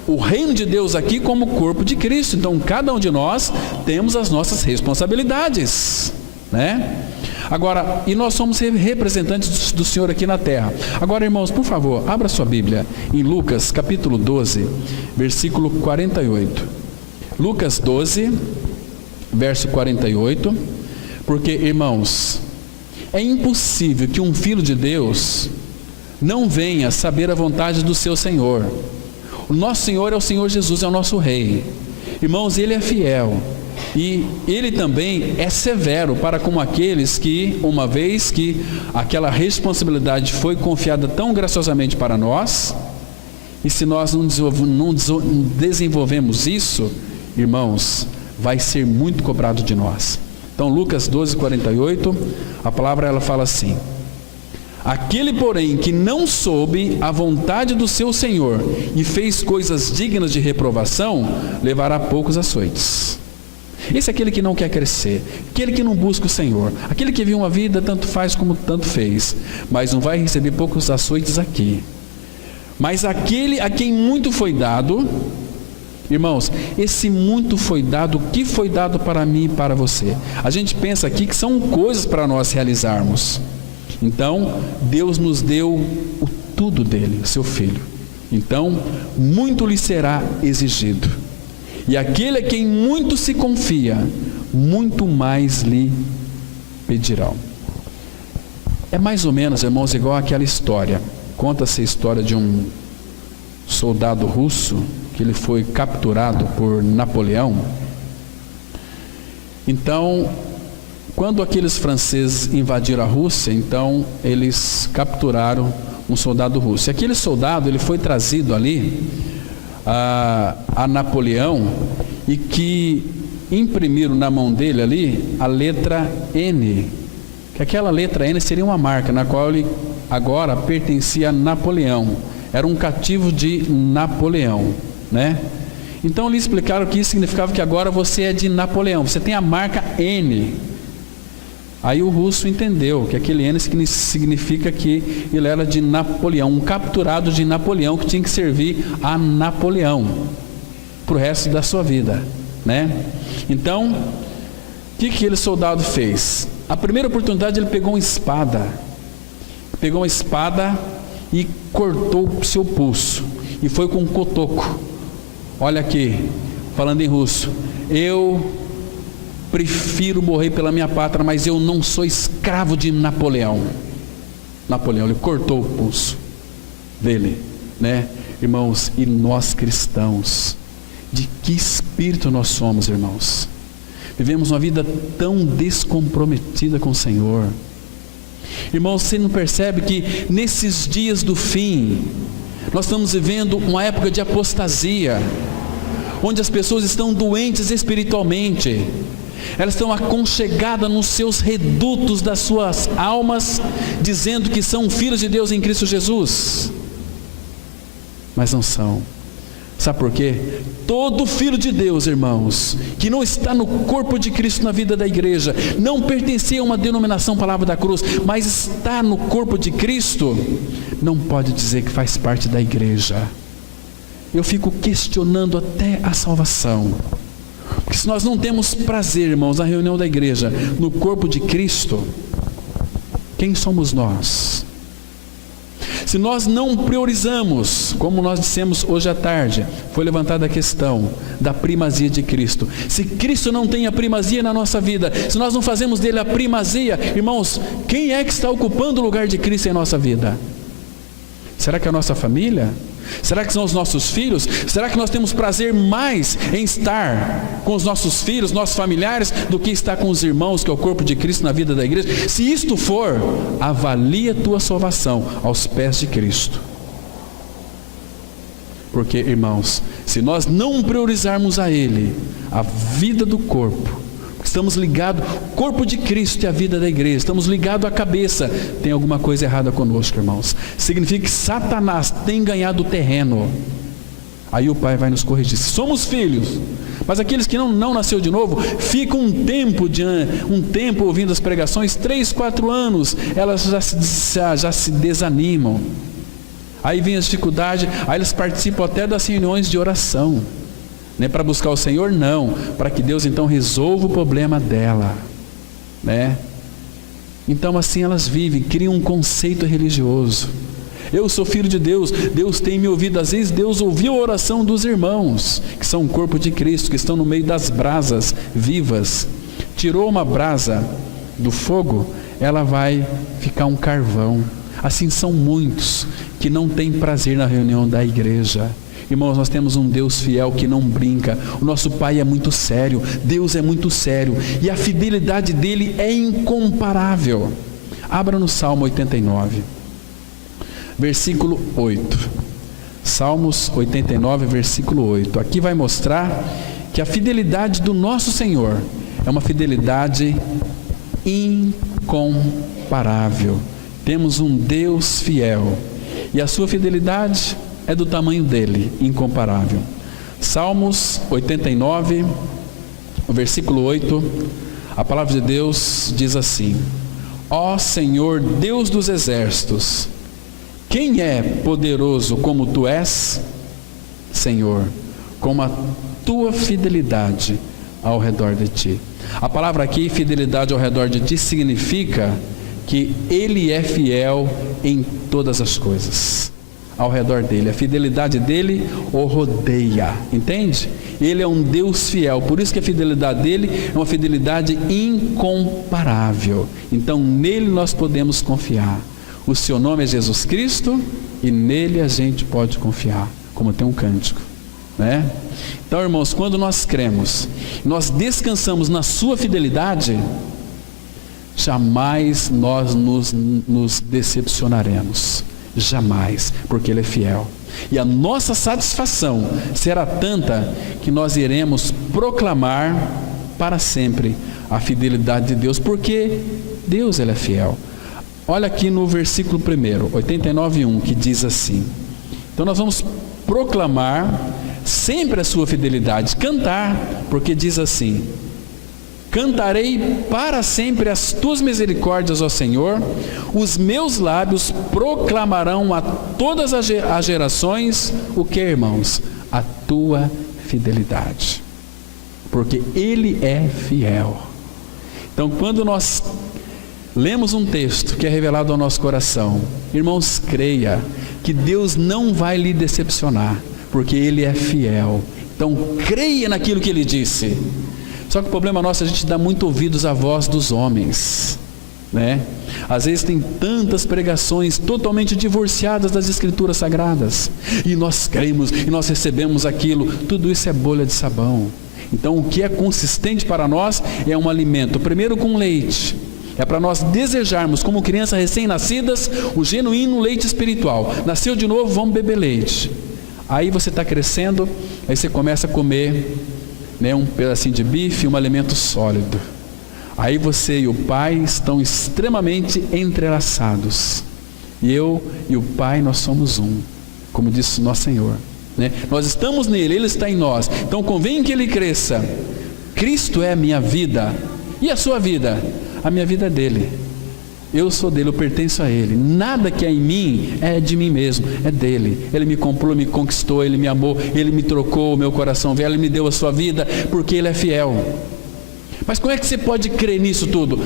o reino de Deus aqui como corpo de Cristo. Então, cada um de nós temos as nossas responsabilidades, né? Agora, e nós somos representantes do Senhor aqui na terra. Agora, irmãos, por favor, abra sua Bíblia em Lucas capítulo 12, versículo 48. Lucas 12, verso 48. Porque, irmãos, é impossível que um filho de Deus não venha saber a vontade do seu Senhor. O nosso Senhor é o Senhor Jesus, é o nosso Rei. Irmãos, Ele é fiel, e Ele também é severo para com aqueles que, uma vez que aquela responsabilidade foi confiada tão graciosamente para nós, e se nós não desenvolvemos isso, irmãos, vai ser muito cobrado de nós. Então, Lucas 12, 48, a palavra ela fala assim: aquele, porém, que não soube a vontade do seu Senhor e fez coisas dignas de reprovação, levará poucos açoites. Esse é aquele que não quer crescer, aquele que não busca o Senhor, aquele que vive uma vida tanto faz como tanto fez, mas não vai receber poucos açoites aqui. Mas aquele a quem muito foi dado, irmãos, esse muito foi dado, o que foi dado para mim e para você? A gente pensa aqui que são coisas para nós realizarmos. Então, Deus nos deu o tudo dele, seu Filho. Então, muito lhe será exigido. E aquele a quem muito se confia, muito mais lhe pedirão. É mais ou menos, irmãos, igual aquela história. Conta-se a história de um soldado russo que ele foi capturado por Napoleão. Então, quando aqueles franceses invadiram a Rússia, então eles capturaram um soldado russo. E aquele soldado, ele foi trazido ali a Napoleão, e que imprimiram na mão dele ali a letra N, que aquela letra N seria uma marca na qual ele agora pertencia a Napoleão, era um cativo de Napoleão, né? Então lhe explicaram que isso significava que agora você é de Napoleão, você tem a marca N. Aí o russo entendeu que aquele N significa que ele era de Napoleão, um capturado de Napoleão que tinha que servir a Napoleão para o resto da sua vida, né? Então, o que aquele soldado fez? A primeira oportunidade ele pegou uma espada e cortou o seu pulso, e foi com um cotoco. Olha aqui, falando em russo, eu prefiro morrer pela minha pátria, mas eu não sou escravo de Napoleão. Napoleão, ele cortou o pulso dele, né? Irmãos, e nós cristãos, de que espírito nós somos, irmãos? Vivemos uma vida tão descomprometida com o Senhor. Irmãos, você não percebe que nesses dias do fim, nós estamos vivendo uma época de apostasia, onde as pessoas estão doentes espiritualmente, elas estão aconchegadas nos seus redutos das suas almas, dizendo que são filhos de Deus em Cristo Jesus, mas não são. Sabe por quê? Todo filho de Deus, irmãos, que não está no corpo de Cristo na vida da igreja, não pertence a uma denominação Palavra da Cruz, mas está no corpo de Cristo, não pode dizer que faz parte da igreja. Eu fico questionando até a salvação, porque se nós não temos prazer, irmãos, na reunião da igreja, no corpo de Cristo, quem somos nós? Se nós não priorizamos, como nós dissemos hoje à tarde, foi levantada a questão da primazia de Cristo. Se Cristo não tem a primazia na nossa vida, se nós não fazemos dele a primazia, irmãos, quem é que está ocupando o lugar de Cristo em nossa vida? Será que é a nossa família? Será que são os nossos filhos? Será que nós temos prazer mais em estar com os nossos filhos, nossos familiares, do que estar com os irmãos, que é o corpo de Cristo na vida da igreja? Se isto for, avalie a tua salvação aos pés de Cristo. Porque, irmãos, se nós não priorizarmos a Ele, a vida do corpo, estamos ligados, corpo de Cristo e a vida da igreja, estamos ligados à cabeça, tem alguma coisa errada conosco, irmãos. Significa que Satanás tem ganhado o terreno. Aí o Pai vai nos corrigir. Somos filhos, mas aqueles que não nasceu de novo, ficam um tempo ouvindo as pregações, 3, 4 anos, elas já se desanimam. Aí vem as dificuldades, aí eles participam até das reuniões de oração. Nem para buscar o Senhor, não, para que Deus então resolva o problema dela, né? Então assim elas vivem, criam um conceito religioso. Eu sou filho de Deus, Deus tem me ouvido. Às vezes Deus ouviu a oração dos irmãos, que são o corpo de Cristo, que estão no meio das brasas vivas. Tirou uma brasa do fogo, ela vai ficar um carvão. Assim são muitos que não têm prazer na reunião da igreja. Irmãos, nós temos um Deus fiel que não brinca. O nosso Pai é muito sério, Deus é muito sério, e a fidelidade dele é incomparável. Abra no Salmo 89, versículo 8. Salmos 89, versículo 8. Aqui vai mostrar que a fidelidade do nosso Senhor é uma fidelidade incomparável. Temos um Deus fiel, e a sua fidelidade é do tamanho dele, incomparável. Salmos 89, versículo 8, a palavra de Deus diz assim: Ó Senhor, Deus dos exércitos, quem é poderoso como tu és, Senhor, como a tua fidelidade ao redor de ti. A palavra aqui, fidelidade ao redor de ti, significa que ele é fiel em todas as coisas ao redor dele. A fidelidade dele o rodeia, entende? Ele é um Deus fiel, por isso que a fidelidade dele é uma fidelidade incomparável. Então nele nós podemos confiar. O seu nome é Jesus Cristo e nele a gente pode confiar, como tem um cântico, né? Então, irmãos, quando nós cremos, nós descansamos na sua fidelidade, jamais nós nos decepcionaremos. Jamais, porque Ele é fiel. E a nossa satisfação será tanta que nós iremos proclamar para sempre a fidelidade de Deus, porque Deus, Ele é fiel. Olha aqui no versículo 1, 89:1, que diz assim. Então nós vamos proclamar sempre a sua fidelidade, cantar, porque diz assim: cantarei para sempre as tuas misericórdias, ó Senhor, os meus lábios proclamarão a todas as gerações, o que, irmãos? A tua fidelidade, porque Ele é fiel. Então, quando nós lemos um texto que é revelado ao nosso coração, irmãos, creia que Deus não vai lhe decepcionar, porque Ele é fiel. Então, creia naquilo que Ele disse. Só que o problema nosso é a gente dá muito ouvidos à voz dos homens, né? Às vezes tem tantas pregações totalmente divorciadas das Escrituras Sagradas, e nós cremos, e nós recebemos aquilo, tudo isso é bolha de sabão. Então o que é consistente para nós é um alimento, primeiro com leite, é para nós desejarmos como crianças recém-nascidas, o genuíno leite espiritual. Nasceu de novo, vamos beber leite. Aí você está crescendo, aí você começa a comer, né, um pedacinho de bife, um alimento sólido. Aí você e o Pai estão extremamente entrelaçados. E eu e o Pai, nós somos um, como disse nosso Senhor, né? Nós estamos nele, Ele está em nós. Então convém que Ele cresça. Cristo é a minha vida. E a sua vida? A minha vida é dele. Eu sou dele, eu pertenço a Ele. Nada que é em mim é de mim mesmo, é dele. Ele me comprou, me conquistou, Ele me amou, Ele me trocou o meu coração velho, Ele me deu a sua vida, porque Ele é fiel. Mas como é que você pode crer nisso tudo?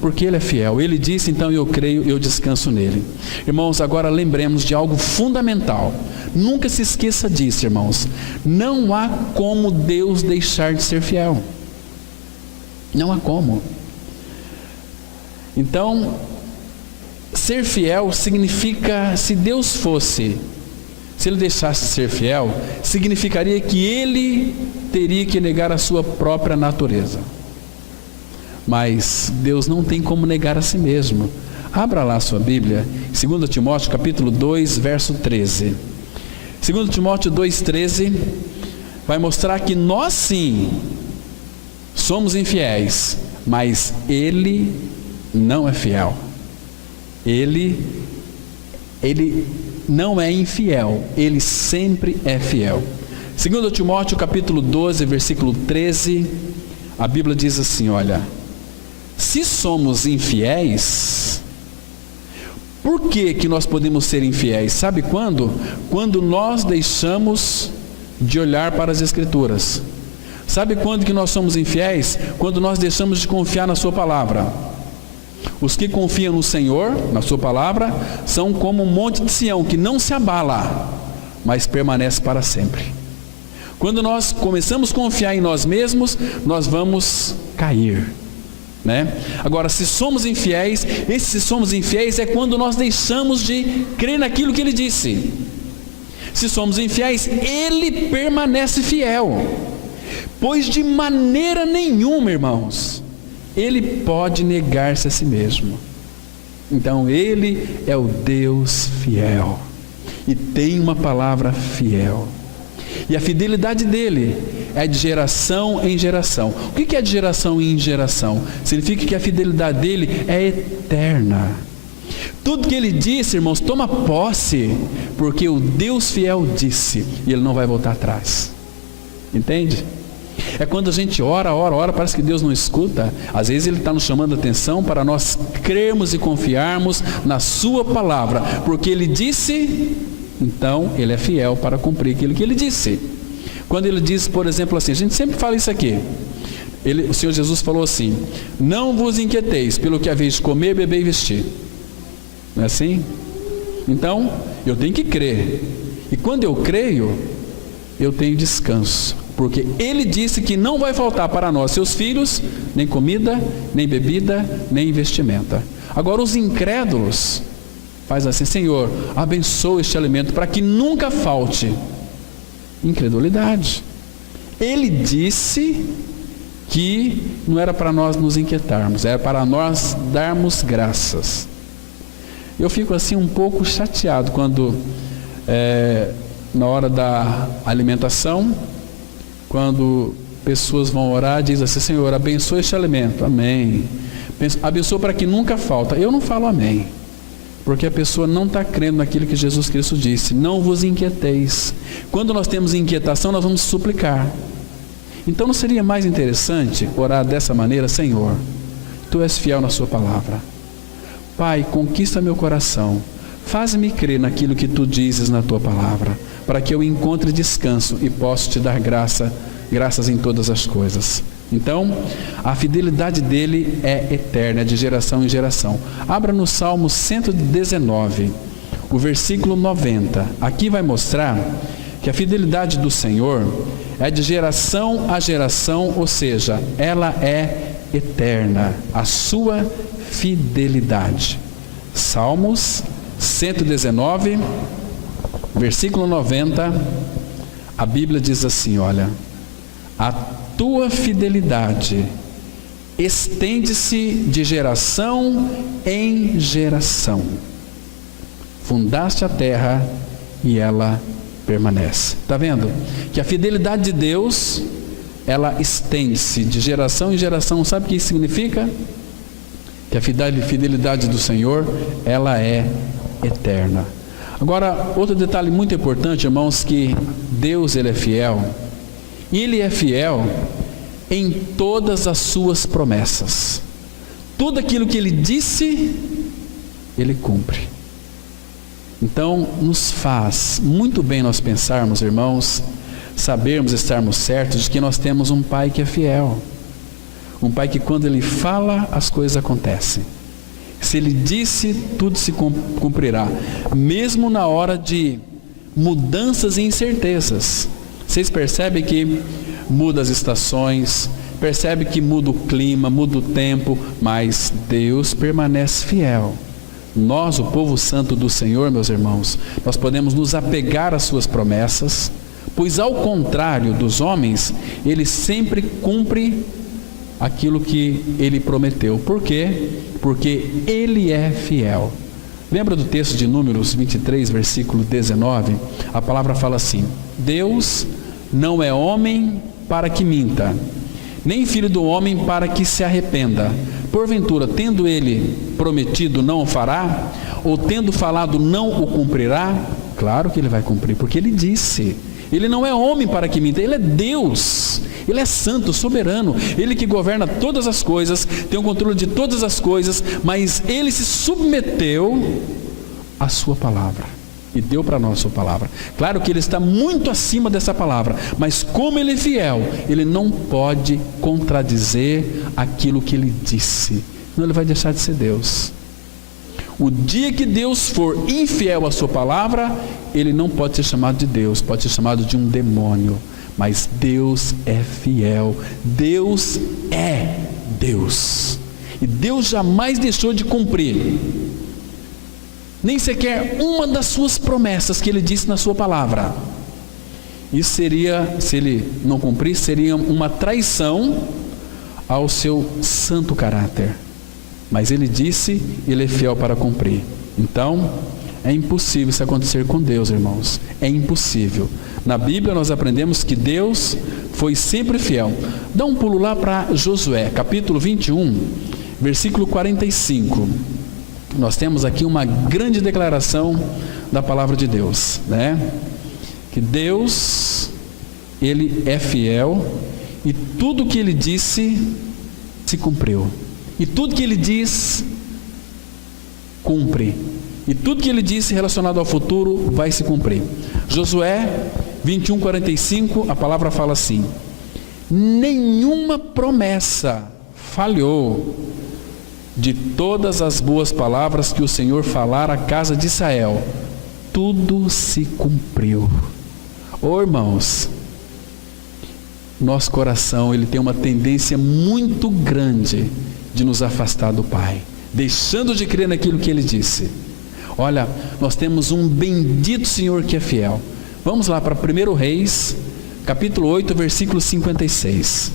Porque Ele é fiel. Ele disse, então eu creio, eu descanso nele. Irmãos, agora lembremos de algo fundamental. Nunca se esqueça disso, irmãos. Não há como Deus deixar de ser fiel. Não há como. Então, ser fiel significa, se Deus fosse, se Ele deixasse de ser fiel, significaria que Ele teria que negar a sua própria natureza. Mas Deus não tem como negar a si mesmo. Abra lá a sua Bíblia, 2 Timóteo capítulo 2, verso 13. 2 Timóteo 2,13 vai mostrar que nós sim somos infiéis, mas Ele não é fiel. Ele não é infiel, Ele sempre é fiel. 2 Timóteo capítulo 12, versículo 13, a Bíblia diz assim, olha: se somos infiéis, por que nós podemos ser infiéis? Sabe quando? Quando nós deixamos de olhar para as Escrituras. Sabe quando que nós somos infiéis? Quando nós deixamos de confiar na sua palavra. Os que confiam no Senhor, na sua palavra, são como um monte de Sião, que não se abala, mas permanece para sempre. Quando nós começamos a confiar em nós mesmos, nós vamos cair, né? Agora, se somos infiéis, se somos infiéis é quando nós deixamos de crer naquilo que Ele disse. Se somos infiéis, Ele permanece fiel, pois de maneira nenhuma, irmãos, Ele pode negar-se a si mesmo. Então Ele é o Deus fiel e tem uma palavra fiel, e a fidelidade dele é de geração em geração. O que é de geração em geração? Significa que a fidelidade dele é eterna. Tudo que ele disse, irmãos, toma posse, porque o Deus fiel disse, e ele não vai voltar atrás. Entende? É quando a gente ora, parece que Deus não escuta. Às vezes Ele está nos chamando a atenção para nós crermos e confiarmos na sua palavra, porque Ele disse, então Ele é fiel para cumprir aquilo que Ele disse. Quando Ele diz, por exemplo, assim, a gente sempre fala isso aqui, o Senhor Jesus falou assim: não vos inquieteis pelo que haveis de comer, beber e vestir. Não é assim? Então, eu tenho que crer, e quando eu creio, eu tenho descanso, porque Ele disse que não vai faltar para nós, seus filhos, nem comida, nem bebida, nem vestimenta. Agora os incrédulos faz assim: Senhor, abençoa este alimento para que nunca falte. Incredulidade. Ele disse que não era para nós nos inquietarmos, era para nós darmos graças. Eu fico assim um pouco chateado quando, na hora da alimentação, quando pessoas vão orar, diz assim: Senhor, abençoa este alimento, amém. Abençoa para que nunca falta. Eu não falo amém, porque a pessoa não está crendo naquilo que Jesus Cristo disse: não vos inquieteis. Quando nós temos inquietação, nós vamos suplicar. Então não seria mais interessante orar dessa maneira: Senhor, Tu és fiel na Sua palavra. Pai, conquista meu coração, faz-me crer naquilo que Tu dizes na Tua palavra, para que eu encontre descanso e possa Te dar graças em todas as coisas. Então, a fidelidade dele é eterna, de geração em geração. Abra no Salmo 119, o versículo 90. Aqui vai mostrar que a fidelidade do Senhor é de geração a geração, ou seja, ela é eterna, a sua fidelidade. Salmos 119, versículo 90, a Bíblia diz assim, olha: a tua fidelidade estende-se de geração em geração. Fundaste a terra e ela permanece. Está vendo? Que a fidelidade de Deus, ela estende-se de geração em geração. Sabe o que isso significa? Que a fidelidade do Senhor, ela é eterna. Agora, outro detalhe muito importante, irmãos, que Deus, Ele é fiel. E Ele é fiel em todas as suas promessas. Tudo aquilo que Ele disse, Ele cumpre. Então, nos faz muito bem nós pensarmos, irmãos, sabermos, estarmos certos de que nós temos um Pai que é fiel. Um Pai que, quando Ele fala, as coisas acontecem. Se Ele disse, tudo se cumprirá, mesmo na hora de mudanças e incertezas. Vocês percebem que muda as estações, percebe que muda o clima, muda o tempo, mas Deus permanece fiel. Nós, o povo santo do Senhor, meus irmãos, nós podemos nos apegar às suas promessas, pois ao contrário dos homens, Ele sempre cumpre aquilo que Ele prometeu. Por quê? Porque Ele é fiel. Lembra do texto de Números 23, versículo 19? A palavra fala assim: Deus não é homem para que minta, nem filho do homem para que se arrependa. Porventura, tendo Ele prometido, não o fará? Ou tendo falado, não o cumprirá? Claro que Ele vai cumprir, porque Ele disse. Ele não é homem para que minta, Ele é Deus. Ele é santo, soberano, Ele que governa todas as coisas, tem o controle de todas as coisas, mas Ele se submeteu à sua palavra e deu para nós a sua palavra. Claro que Ele está muito acima dessa palavra, mas como Ele é fiel, Ele não pode contradizer aquilo que Ele disse, senão Ele vai deixar de ser Deus. O dia que Deus for infiel à sua palavra, Ele não pode ser chamado de Deus, pode ser chamado de um demônio. Mas Deus é fiel, Deus é Deus, e Deus jamais deixou de cumprir, nem sequer uma das suas promessas que Ele disse na sua palavra. Isso seria, se Ele não cumprisse, seria uma traição ao seu santo caráter, mas Ele disse, Ele é fiel para cumprir. Então, é impossível isso acontecer com Deus, irmãos, é impossível. Na Bíblia nós aprendemos que Deus foi sempre fiel. Dá um pulo lá para Josué, capítulo 21, versículo 45. Nós temos aqui uma grande declaração da palavra de Deus, né? Que Deus, Ele é fiel e tudo que Ele disse se cumpriu. E tudo que Ele diz, cumpre. E tudo que Ele disse relacionado ao futuro vai se cumprir. Josué 21, 45, a palavra fala assim: nenhuma promessa falhou de todas as boas palavras que o Senhor falara à casa de Israel, tudo se cumpriu. Ô irmãos, nosso coração, ele tem uma tendência muito grande de nos afastar do Pai, deixando de crer naquilo que Ele disse. Olha, nós temos um bendito Senhor que é fiel. Vamos lá para 1 Reis, capítulo 8, versículo 56.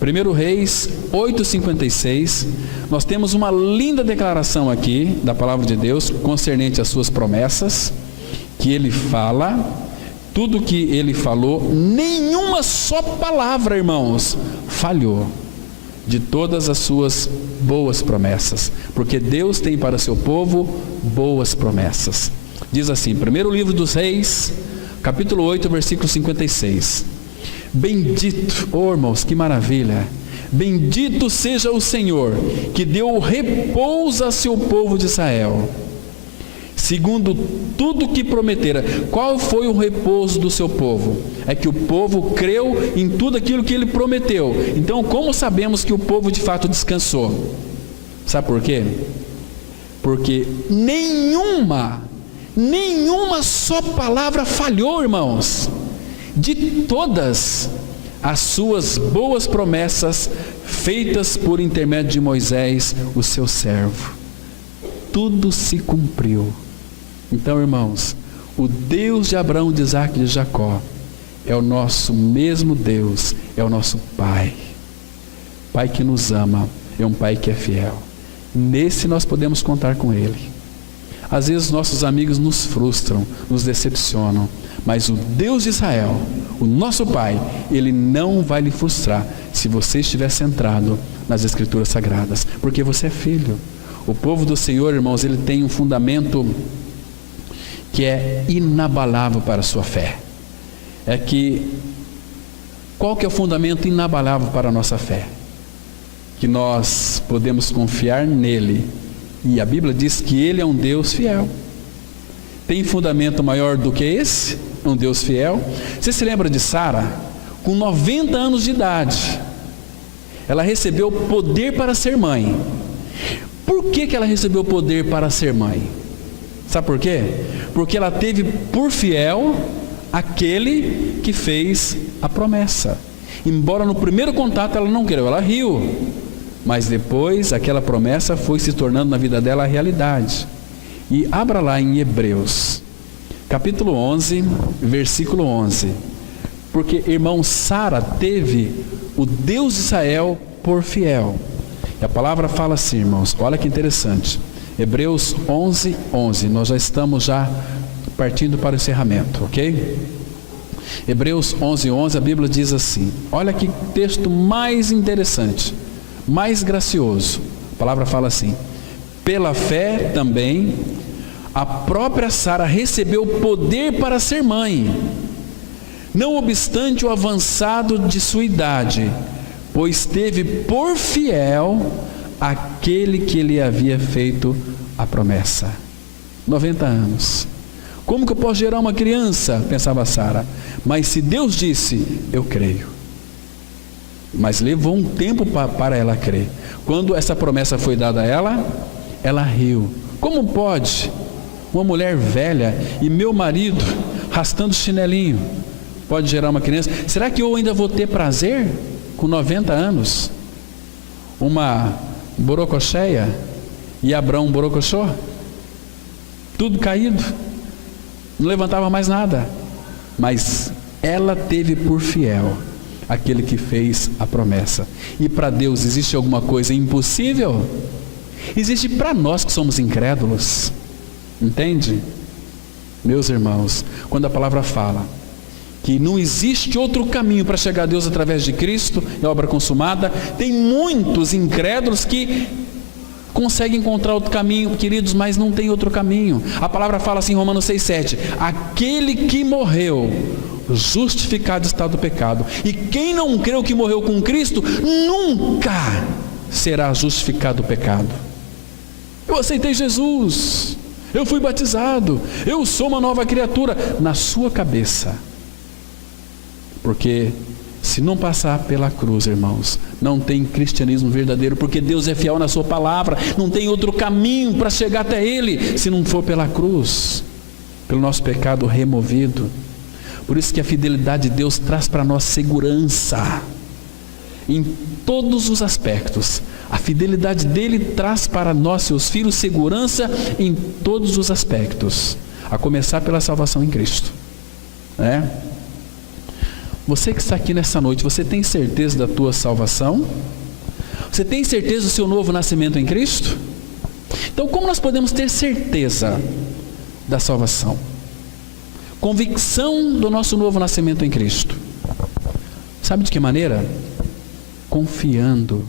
1 Reis 8,56, nós temos uma linda declaração aqui da palavra de Deus concernente às suas promessas, que ele fala, tudo que ele falou, nenhuma só palavra, irmãos, falhou de todas as suas boas promessas, porque Deus tem para seu povo boas promessas. Diz assim, primeiro livro dos Reis, capítulo 8, versículo 56. Bendito, oh irmãos, que maravilha, bendito seja o Senhor, que deu repouso a seu povo de Israel, segundo tudo que prometera. Qual foi o repouso do seu povo? É que o povo creu em tudo aquilo que ele prometeu. Então, como sabemos que o povo de fato descansou? Sabe por quê? Porque nenhuma só palavra falhou, irmãos, de todas as suas boas promessas feitas por intermédio de Moisés, o seu servo. Tudo se cumpriu. Então, irmãos, o Deus de Abraão, de Isaac e de Jacó é o nosso mesmo Deus, é o nosso Pai. Pai que nos ama, é um Pai que é fiel. Nesse nós podemos contar com Ele. Às vezes nossos amigos nos frustram, nos decepcionam, mas o Deus de Israel, o nosso Pai, Ele não vai lhe frustrar se você estiver centrado nas Escrituras Sagradas, porque você é filho. O povo do Senhor, irmãos, ele tem um fundamento que é inabalável para a sua fé. Qual que é o fundamento inabalável para a nossa fé? Que nós podemos confiar nele, e a Bíblia diz que ele é um Deus fiel. Tem fundamento maior do que esse? Um Deus fiel. Você se lembra de Sara? Com 90 anos de idade, ela recebeu poder para ser mãe. Por que ela recebeu poder para ser mãe? Sabe por quê? Porque ela teve por fiel aquele que fez a promessa. Embora no primeiro contato ela não queira, ela riu, mas depois aquela promessa foi se tornando na vida dela a realidade. E abra lá em Hebreus, capítulo 11, versículo 11. Porque, irmão, Sara teve o Deus de Israel por fiel. E a palavra fala assim, irmãos, olha que interessante. Hebreus 11, 11. Nós já estamos partindo para o encerramento, ok? Hebreus 11, 11, a Bíblia diz assim, olha que texto mais interessante, mais gracioso. A palavra fala assim: pela fé também a própria Sara recebeu poder para ser mãe, não obstante o avançado de sua idade, pois teve por fiel aquele que lhe havia feito a promessa. 90 anos. Como que eu posso gerar uma criança? Pensava Sara. Mas se Deus disse, eu creio. Mas levou um tempo para ela crer. Quando essa promessa foi dada a ela, ela riu. Como pode uma mulher velha e meu marido rastando chinelinho pode gerar uma criança? Será que eu ainda vou ter prazer com 90 anos? Uma borococheia e Abraão borocochô? Tudo caído, não levantava mais nada. Mas ela teve por fiel aquele que fez a promessa. E para Deus existe alguma coisa impossível? Existe para nós que somos incrédulos. Entende? Meus irmãos, quando a palavra fala que não existe outro caminho para chegar a Deus através de Cristo, é obra consumada, tem muitos incrédulos que conseguem encontrar outro caminho, queridos, mas não tem outro caminho. A palavra fala assim em Romanos 6,7: aquele que morreu, justificado está do pecado, e quem não creu que morreu com Cristo, nunca será justificado do pecado. Eu aceitei Jesus, eu fui batizado, eu sou uma nova criatura, na sua cabeça. Porque se não passar pela cruz, irmãos, não tem cristianismo verdadeiro, porque Deus é fiel na sua palavra, não tem outro caminho para chegar até Ele, se não for pela cruz, pelo nosso pecado removido. Por isso que a fidelidade de Deus traz para nós segurança, em todos os aspectos. A fidelidade dele traz para nós, seus filhos, segurança em todos os aspectos, a começar pela salvação em Cristo, né? Você que está aqui nessa noite, você tem certeza da tua salvação? Você tem certeza do seu novo nascimento em Cristo? Então, como nós podemos ter certeza da salvação? Convicção do nosso novo nascimento em Cristo. Sabe de que maneira? Confiando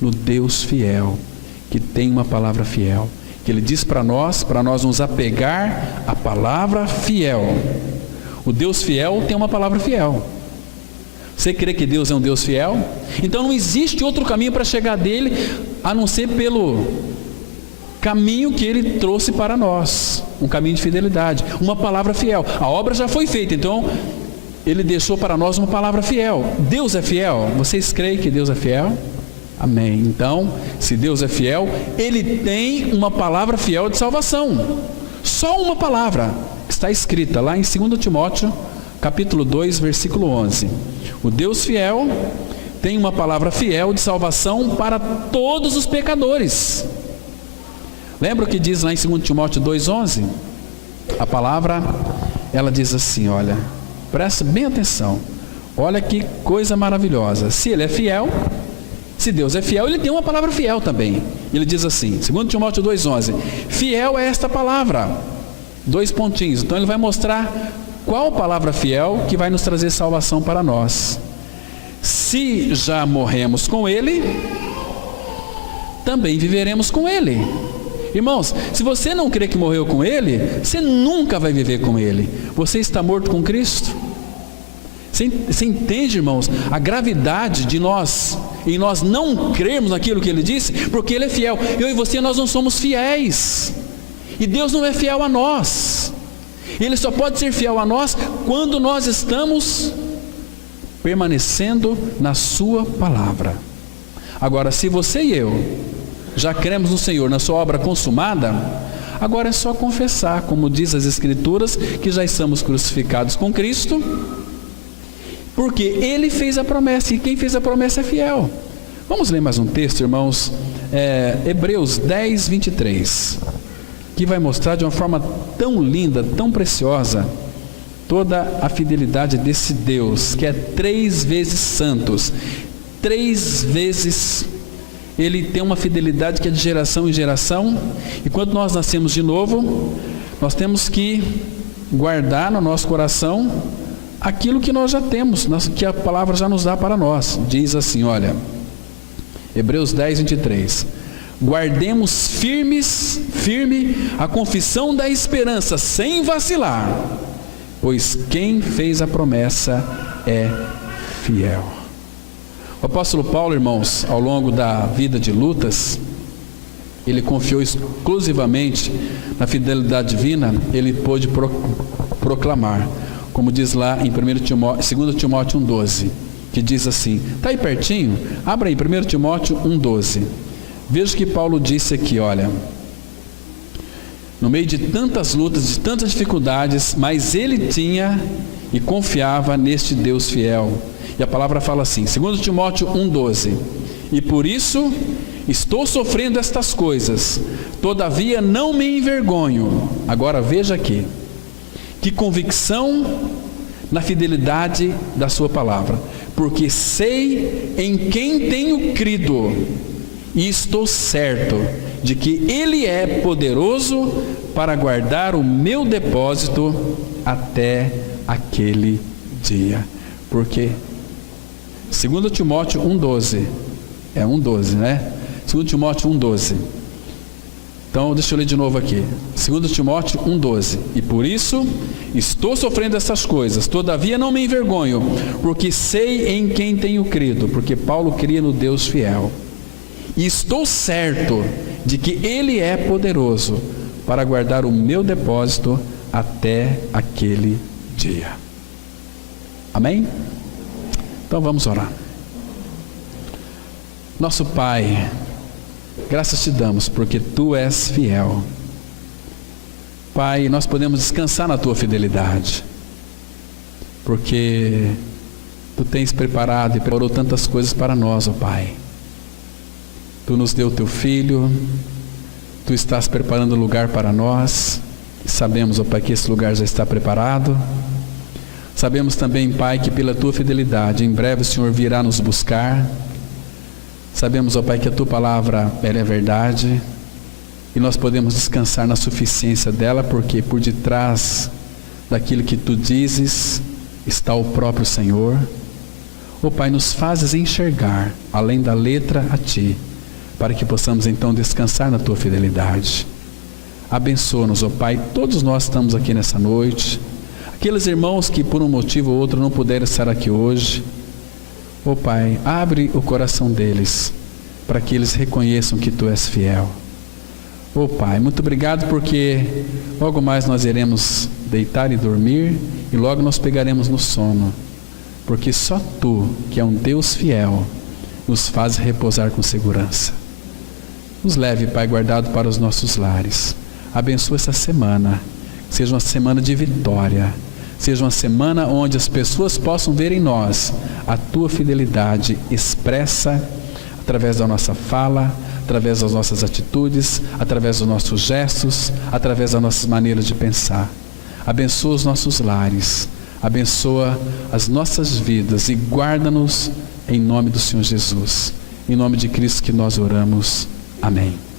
no Deus fiel, que tem uma palavra fiel, que Ele diz para nós nos apegar à palavra fiel. O Deus fiel tem uma palavra fiel. Você crê que Deus é um Deus fiel? Então não existe outro caminho para chegar dele, a não ser pelo caminho que Ele trouxe para nós, um caminho de fidelidade, uma palavra fiel. A obra já foi feita, então Ele deixou para nós uma palavra fiel. Deus é fiel? Vocês creem que Deus é fiel? Amém. Então, se Deus é fiel, Ele tem uma palavra fiel de salvação. Só uma palavra está escrita lá em 2 Timóteo, capítulo 2, versículo 11. O Deus fiel tem uma palavra fiel de salvação para todos os pecadores. Lembra o que diz lá em 2 Timóteo 2,11? A palavra, ela diz assim, olha, presta bem atenção. Olha que coisa maravilhosa. Se Ele é fiel, se Deus é fiel, Ele tem uma palavra fiel também. Ele diz assim, 2 Timóteo 2,11, fiel é esta palavra. 2 pontinhos. Então Ele vai mostrar qual palavra fiel que vai nos trazer salvação para nós. Se já morremos com Ele, também viveremos com Ele. Irmãos, se você não crê que morreu com Ele, você nunca vai viver com Ele. Você está morto com Cristo. Você entende, irmãos, a gravidade de nós, em nós não crermos naquilo que Ele disse, porque Ele é fiel. Eu e você, nós não somos fiéis. E Deus não é fiel a nós. Ele só pode ser fiel a nós quando nós estamos permanecendo na sua palavra. Agora, se você e eu já cremos no Senhor, na sua obra consumada, agora é só confessar, como diz as Escrituras, que já estamos crucificados com Cristo, porque Ele fez a promessa, e quem fez a promessa é fiel. Vamos ler mais um texto, irmãos, Hebreus 10, 23, que vai mostrar de uma forma tão linda, tão preciosa, toda a fidelidade desse Deus, que é 3 vezes santos, 3 vezes Ele tem uma fidelidade que é de geração em geração. E quando nós nascemos de novo, nós temos que guardar no nosso coração aquilo que nós já temos, que a palavra já nos dá para nós. Diz assim, olha, Hebreus 10, 23, guardemos firme a confissão da esperança, sem vacilar, pois quem fez a promessa é fiel. O apóstolo Paulo, irmãos, ao longo da vida de lutas, ele confiou exclusivamente na fidelidade divina. Ele pôde proclamar, como diz lá em 2 Timóteo 1,12, que diz assim, está aí pertinho? Abra aí, 1 Timóteo 1,12. Veja o que Paulo disse aqui, olha, no meio de tantas lutas, de tantas dificuldades, mas ele tinha e confiava neste Deus fiel. E a palavra fala assim, 2 Timóteo 1,12, e por isso estou sofrendo estas coisas, todavia não me envergonho. Agora veja aqui, que convicção na fidelidade da sua palavra, porque sei em quem tenho crido, e estou certo de que Ele é poderoso para guardar o meu depósito até aquele dia. Porque 2 Timóteo 1,12, é 1,12, né? 2 Timóteo 1,12. Então, deixa eu ler de novo aqui. 2 Timóteo 1,12. E por isso, estou sofrendo essas coisas, todavia não me envergonho, porque sei em quem tenho crido, porque Paulo cria no Deus fiel. E estou certo de que Ele é poderoso para guardar o meu depósito até aquele dia. Amém? Então vamos orar. Nosso Pai, graças te damos porque Tu és fiel. Pai, nós podemos descansar na Tua fidelidade, porque Tu tens preparado e preparou tantas coisas para nós, ó Pai. Tu nos deu Teu Filho, Tu estás preparando lugar para nós. Sabemos, ó Pai, que esse lugar já está preparado. Sabemos também, Pai, que pela Tua fidelidade, em breve o Senhor virá nos buscar. Sabemos, ó Pai, que a Tua palavra, ela é verdade, e nós podemos descansar na suficiência dela, porque por detrás daquilo que Tu dizes está o próprio Senhor. Ó Pai, nos fazes enxergar, além da letra, a Ti, para que possamos então descansar na Tua fidelidade. Abençoa-nos, ó Pai, todos nós estamos aqui nessa noite, aqueles irmãos que por um motivo ou outro não puderam estar aqui hoje, ó Pai, abre o coração deles, para que eles reconheçam que Tu és fiel. Ó Pai, muito obrigado, porque logo mais nós iremos deitar e dormir, e logo nós pegaremos no sono, porque só Tu, que é um Deus fiel, nos faz repousar com segurança. Nos leve, Pai, guardado para os nossos lares. Abençoa essa semana, que seja uma semana de vitória, seja uma semana onde as pessoas possam ver em nós a Tua fidelidade expressa através da nossa fala, através das nossas atitudes, através dos nossos gestos, através das nossas maneiras de pensar. Abençoa os nossos lares, abençoa as nossas vidas e guarda-nos em nome do Senhor Jesus. Em nome de Cristo que nós oramos. Amém.